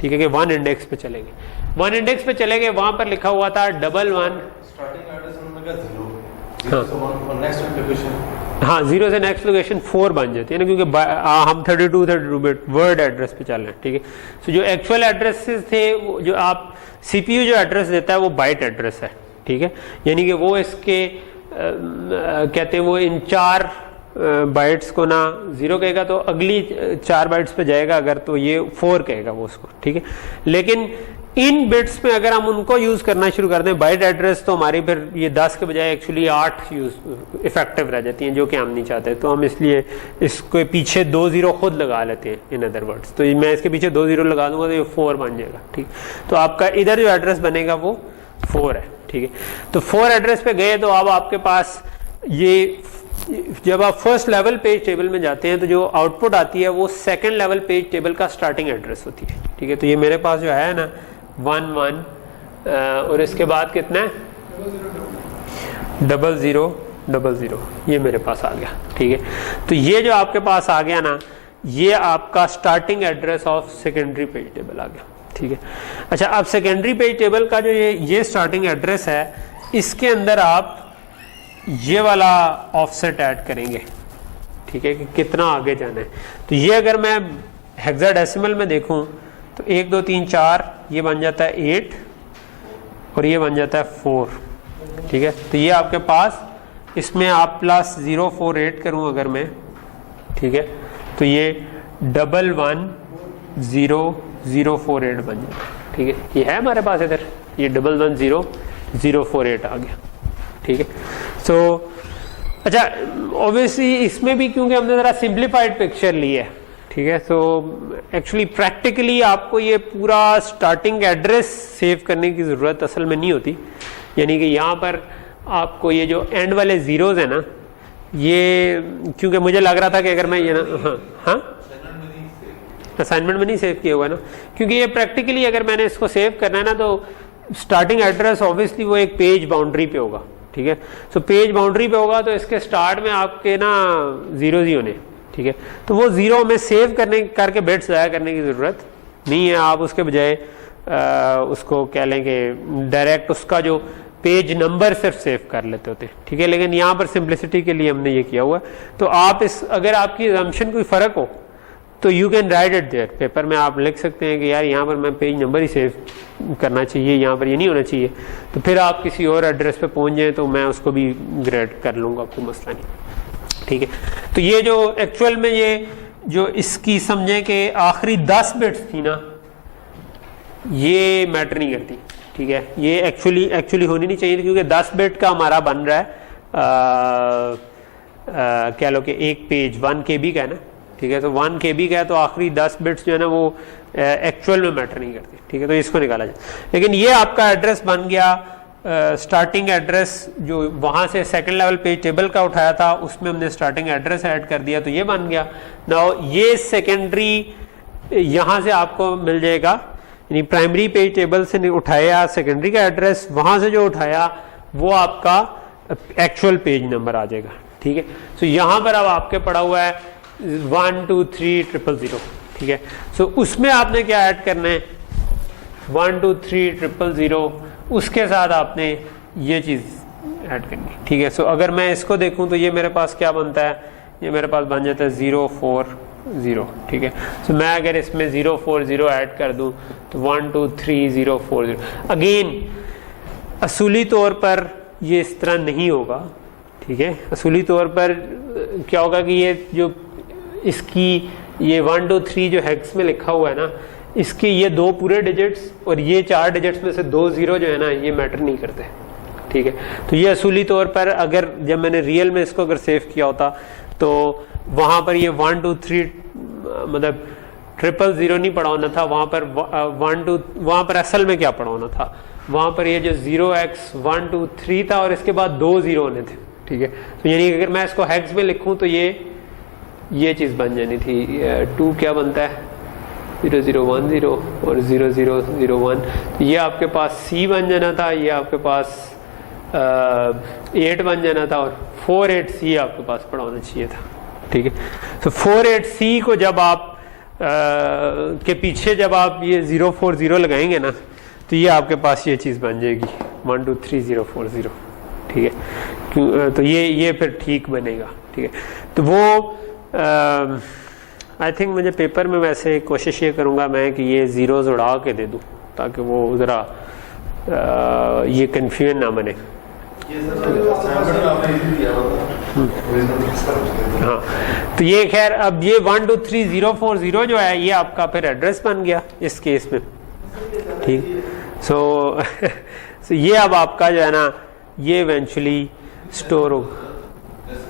ठीक है, कि 1 इंडेक्स पे चलेंगे, 1 इंडेक्स पे चलेंगे। वहां पर लिखा हुआ था 11 हाँ 0 से नेक्स्ट लोकेशन 4 बन जाती है ना, क्योंकि हम 32 बिट वर्ड एड्रेस पे चल रहे हैं, ठीक है। सो जो एक्चुअल एड्रेसेस थे जो आप सीपीयू जो एड्रेस देता है वो बाइट एड्रेस है, ठीक है। यानी कि वो इसके कहते हैं वो इन 4 बाइट्स को ना 0 कहेगा तो अगली 4 बाइट्स पे जाएगा, अगर तो ये 4 कहेगा वो उसको, ठीक है। लेकिन इन बिट्स पे अगर हम उनको यूज करना शुरू कर दें बाइट एड्रेस, तो हमारी फिर ये 10 के बजाय एक्चुअली 8 यूज इफेक्टिव रह जाती हैं, जो कि हम नहीं चाहते। तो हम इसलिए इसके पीछे 2 0 खुद लगा लेते हैं, इन अदर वर्ड्स। तो मैं इसके पीछे 2 0 लगा दूंगा तो ये 4 बन जाएगा, ठीक। तो आपका इधर जो एड्रेस बनेगा वो 4 है, ठीक है। तो 4 एड्रेस पे गए तो अब आपके पास ये जब आप फर्स्ट लेवल पेज टेबल में जाते हैं तो जो आउटपुट आती है वो सेकंड लेवल पेज टेबल का स्टार्टिंग एड्रेस होती है, ठीक है। तो ये मेरे पास जो है ना 1 1 और इसके बाद कितना है 00 00, ये मेरे पास आ गया, ठीक है। तो ये जो आपके पास आ गया ना, ये आपका starting address of secondary page table आ गया, ठीक है। अच्छा अब सेकेंडरी पेज टेबल का जो ये स्टार्टिंग एड्रेस है, इसके अंदर आप ये वाला ऑफसेट ऐड करेंगे, ठीक है, कि कितना आगे जाना है। तो ये अगर मैं हेक्साडेसिमल में देखूं तो 1 2 3 4 ये बन जाता है 8 और ये बन जाता है 4, ठीक है। तो ये आपके पास इसमें आप +048 करूं अगर मैं, ठीक है, तो ये 110048 बन जाता है, ठीक है, ये है हमारे पास इधर, ये 110048 आ गया। ठीक है, सो अच्छा ऑब्वियसली इसमें भी क्योंकि हमने ज़रा सिंप्लीफाइड पिक्चर ली है, ठीक है, सो एक्चुअली प्रैक्टिकली आपको ये पूरा स्टार्टिंग एड्रेस सेव करने की ज़रूरत असल में नहीं होती। यानी कि यहाँ पर आपको ये जो एंड वाले ज़ीरोज़ है ना, ये क्योंकि मुझे लग रहा था कि अगर मैं ये ना हाँ असाइनमेंट में नहीं सेव किया हुआ है ना, क्योंकि ये प्रैक्टिकली अगर मैंने इसको सेव करना है ना तो स्टार्टिंग एड्रेस ऑब्वियसली वो एक पेज बाउंड्री पे होगा। ठीक है, सो पेज बाउंड्री पे होगा तो इसके स्टार्ट में आपके ना जीरोज ही होने। ठीक है, तो वो जीरो में सेव करके बिट्स ज़ाया करने की ज़रूरत नहीं है। आप उसके बजाय उसको कह लें कि डायरेक्ट उसका जो पेज नंबर सिर्फ सेव कर लेते होते। ठीक है, लेकिन यहाँ पर सिंप्लिसिटी के लिए हमने ये किया हुआ है। तो आप अगर आपकी असम्पशन कोई फ़र्क हो तो you can write it there, paper में आप लिख सकते हैं कि यार यहाँ पर मैं पेज नंबर ही सेव करना चाहिए, यहाँ पर ये नहीं होना चाहिए। तो फिर आप किसी और एड्रेस पे पहुँच जाएँ तो मैं उसको भी ग्रेड कर लूँगा, कोई मसला नहीं। ठीक है, तो ये जो एक्चुअल में ये जो इसकी समझें कि आखिरी 10 बिट्स थी ना, ये मैटर नहीं करती। ठीक है, ये एक्चुअली होनी नहीं चाहिए क्योंकि 10 बिट का हमारा बन रहा है कह लो कि एक पेज 1 KB का है ना। ठीक है, तो 1 KB का है तो आखिरी 10 बिट्स जो है ना वो एक्चुअल में मैटर नहीं करती। ठीक है, तो इसको निकाला जाए। लेकिन ये आपका एड्रेस बन गया, स्टार्टिंग एड्रेस जो वहाँ से सेकंड लेवल पेज टेबल का उठाया था उसमें हमने स्टार्टिंग एड्रेस ऐड कर दिया, तो ये बन गया। नाउ ये सेकेंडरी यहाँ से आपको मिल जाएगा, यानी प्राइमरी पेज टेबल से उठाया सेकेंडरी का एड्रेस, वहाँ से जो उठाया वो आपका एक्चुअल पेज नंबर आ जाएगा। ठीक है, सो यहाँ पर अब आपके पड़ा हुआ है 123000। ठीक है, सो उसमें आपने क्या ऐड करना है 123000, उसके साथ आपने ये चीज़ ऐड करनी। ठीक है, सो अगर मैं इसको देखूं तो ये मेरे पास क्या बनता है, ये मेरे पास बन जाता है 040। ठीक है, सो मैं अगर इसमें 040 ऐड कर दूं तो 123040। अगेन असूली तौर पर ये इस तरह नहीं होगा। ठीक है, असूली तौर पर क्या होगा कि ये जो इसकी ये 1 2 3 जो हेक्स में लिखा हुआ है ना, इसके ये 2 पूरे डिजिट्स और ये 4 डिजिट्स में से 2 0 जो है ना ये मैटर नहीं करते। ठीक है, तो ये असूली तौर पर अगर जब मैंने रियल में इसको अगर सेव किया होता तो वहाँ पर ये 1 2 3 मतलब 000 नहीं पड़ा होना था, वहाँ पर 1 2 वहाँ पर असल में क्या पड़ा होना था, वहाँ पर ये जो 0x123 था और इसके बाद 2 0 होने थे। ठीक है, तो यानी अगर मैं इसको हेक्स में लिखूँ तो ये चीज़ बन जानी थी। 2 क्या बनता है 0010 और 0001, तो ये आपके पास C बन जाना था, ये आपके पास 8 बन जाना था और 48C आपके पास पड़ा होना चाहिए था। ठीक है, तो 48C को जब आप के पीछे जब आप ये 040 लगाएंगे ना तो ये आपके पास ये चीज़ बन जाएगी 123040। ठीक है, क्यों तो ये फिर ठीक बनेगा। ठीक है, तो वो आई थिंक मुझे पेपर में वैसे कोशिश ये करूँगा मैं कि ये ज़ीरोज़ उड़ा के दे दूँ ताकि वो ज़रा ये कन्फ्यूजन ना बने। हाँ, तो ये खैर अब ये 123040 जो है ये आपका फिर एड्रेस बन गया इस केस में। ठीक, सो ये अब आपका जो है ना ये इवेंचुअली स्टोर होगा।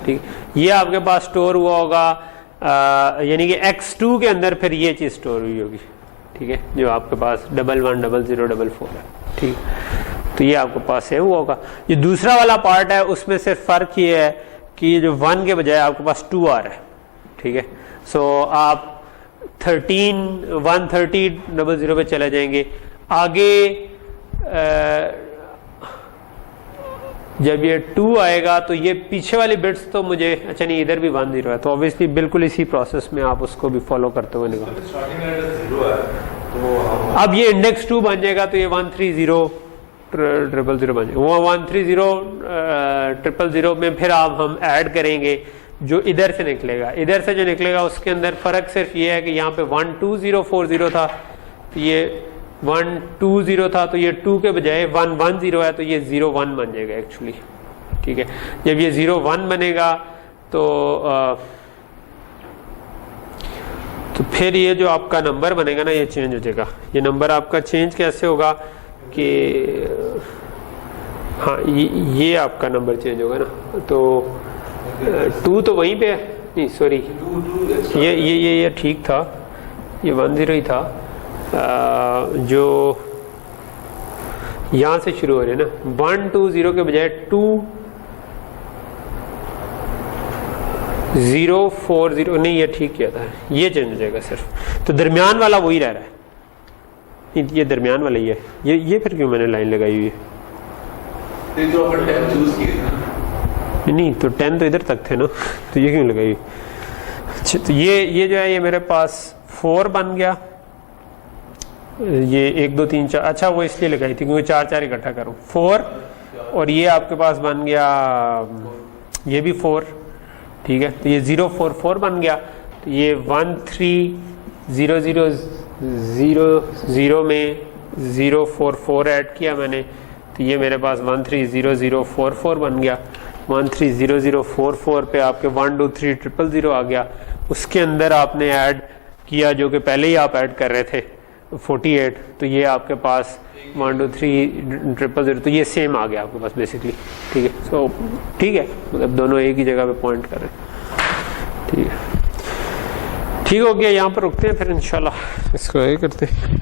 ठीक, ये आपके पास स्टोर हुआ होगा यानी कि x2 के अंदर फिर ये चीज़ स्टोर हुई होगी। ठीक है, जो आपके पास 110044 है। ठीक, तो ये आपके पास सेव हुआ होगा। ये दूसरा वाला पार्ट है उसमें सिर्फ फ़र्क ये है कि ये जो 1 के बजाय आपके पास 2 आ रहा है। ठीक है, सो आप 13000 पे चले जाएंगे। आगे जब ये 2 आएगा तो ये पीछे वाली बिट्स तो मुझे अच्छा नहीं, इधर भी 10 है तो ऑब्वियसली बिल्कुल इसी प्रोसेस में आप उसको भी फॉलो करते हुए निकाल। अब ये इंडेक्स 2 बन जाएगा तो ये 130000 बन जाएगा। वो 130000 में फिर आप हम ऐड करेंगे जो इधर से निकलेगा। इधर से जो निकलेगा उसके अंदर फ़र्क सिर्फ ये है कि यहाँ पे 12040 था तो ये 120 था तो ये 2 के बजाय 110 है तो ये 01 बन जाएगा एक्चुअली। ठीक है, जब ये 01 बनेगा तो तो फिर ये जो आपका नंबर बनेगा ना ये चेंज हो जाएगा। ये नंबर आपका चेंज कैसे होगा कि हाँ ये आपका नंबर चेंज होगा ना। तो 2 तो वहीं पे है, नहीं सॉरी ये ठीक था, ये 10 ही था। जो यहाँ से शुरू हो रहे हैं ना 120 के बजाय 2040, नहीं ये ठीक किया था, ये चेंज हो जाएगा सिर्फ। तो दरमियान वाला वही रह रहा है, ये दरमियान वाला ही है। ये फिर क्यों मैंने लाइन लगाई हुई है? जो अपन 10 चूज किए थे नहीं तो 10 तो इधर तक थे ना, तो ये क्यों लगाई? अच्छा तो ये जो है ये मेरे पास 4 बन गया। ये 1 2 3 4, अच्छा वो इसलिए लगाई थी क्योंकि 4 4 इकट्ठा करूं 4, और ये आपके पास बन गया ये भी 4, ठीक है। तो ये 044 बन गया। तो ये 130000 में 044 ऐड किया मैंने, तो ये मेरे पास 130044 बन गया। 130044 पे आपके 1 2 3 000 आ गया। उसके अंदर आपने ऐड किया जो कि पहले ही आप ऐड कर रहे थे 48, तो ये आपके पास 1 2 3 000, तो ये सेम आ गया आपके पास बेसिकली, ठीक है। सो ठीक है, मतलब दोनों एक ही जगह पे पॉइंट कर रहे हैं, ठीक है। ठीक हो गया, यहाँ पर रुकते हैं फिर इंशाल्लाह इसको ये करते हैं।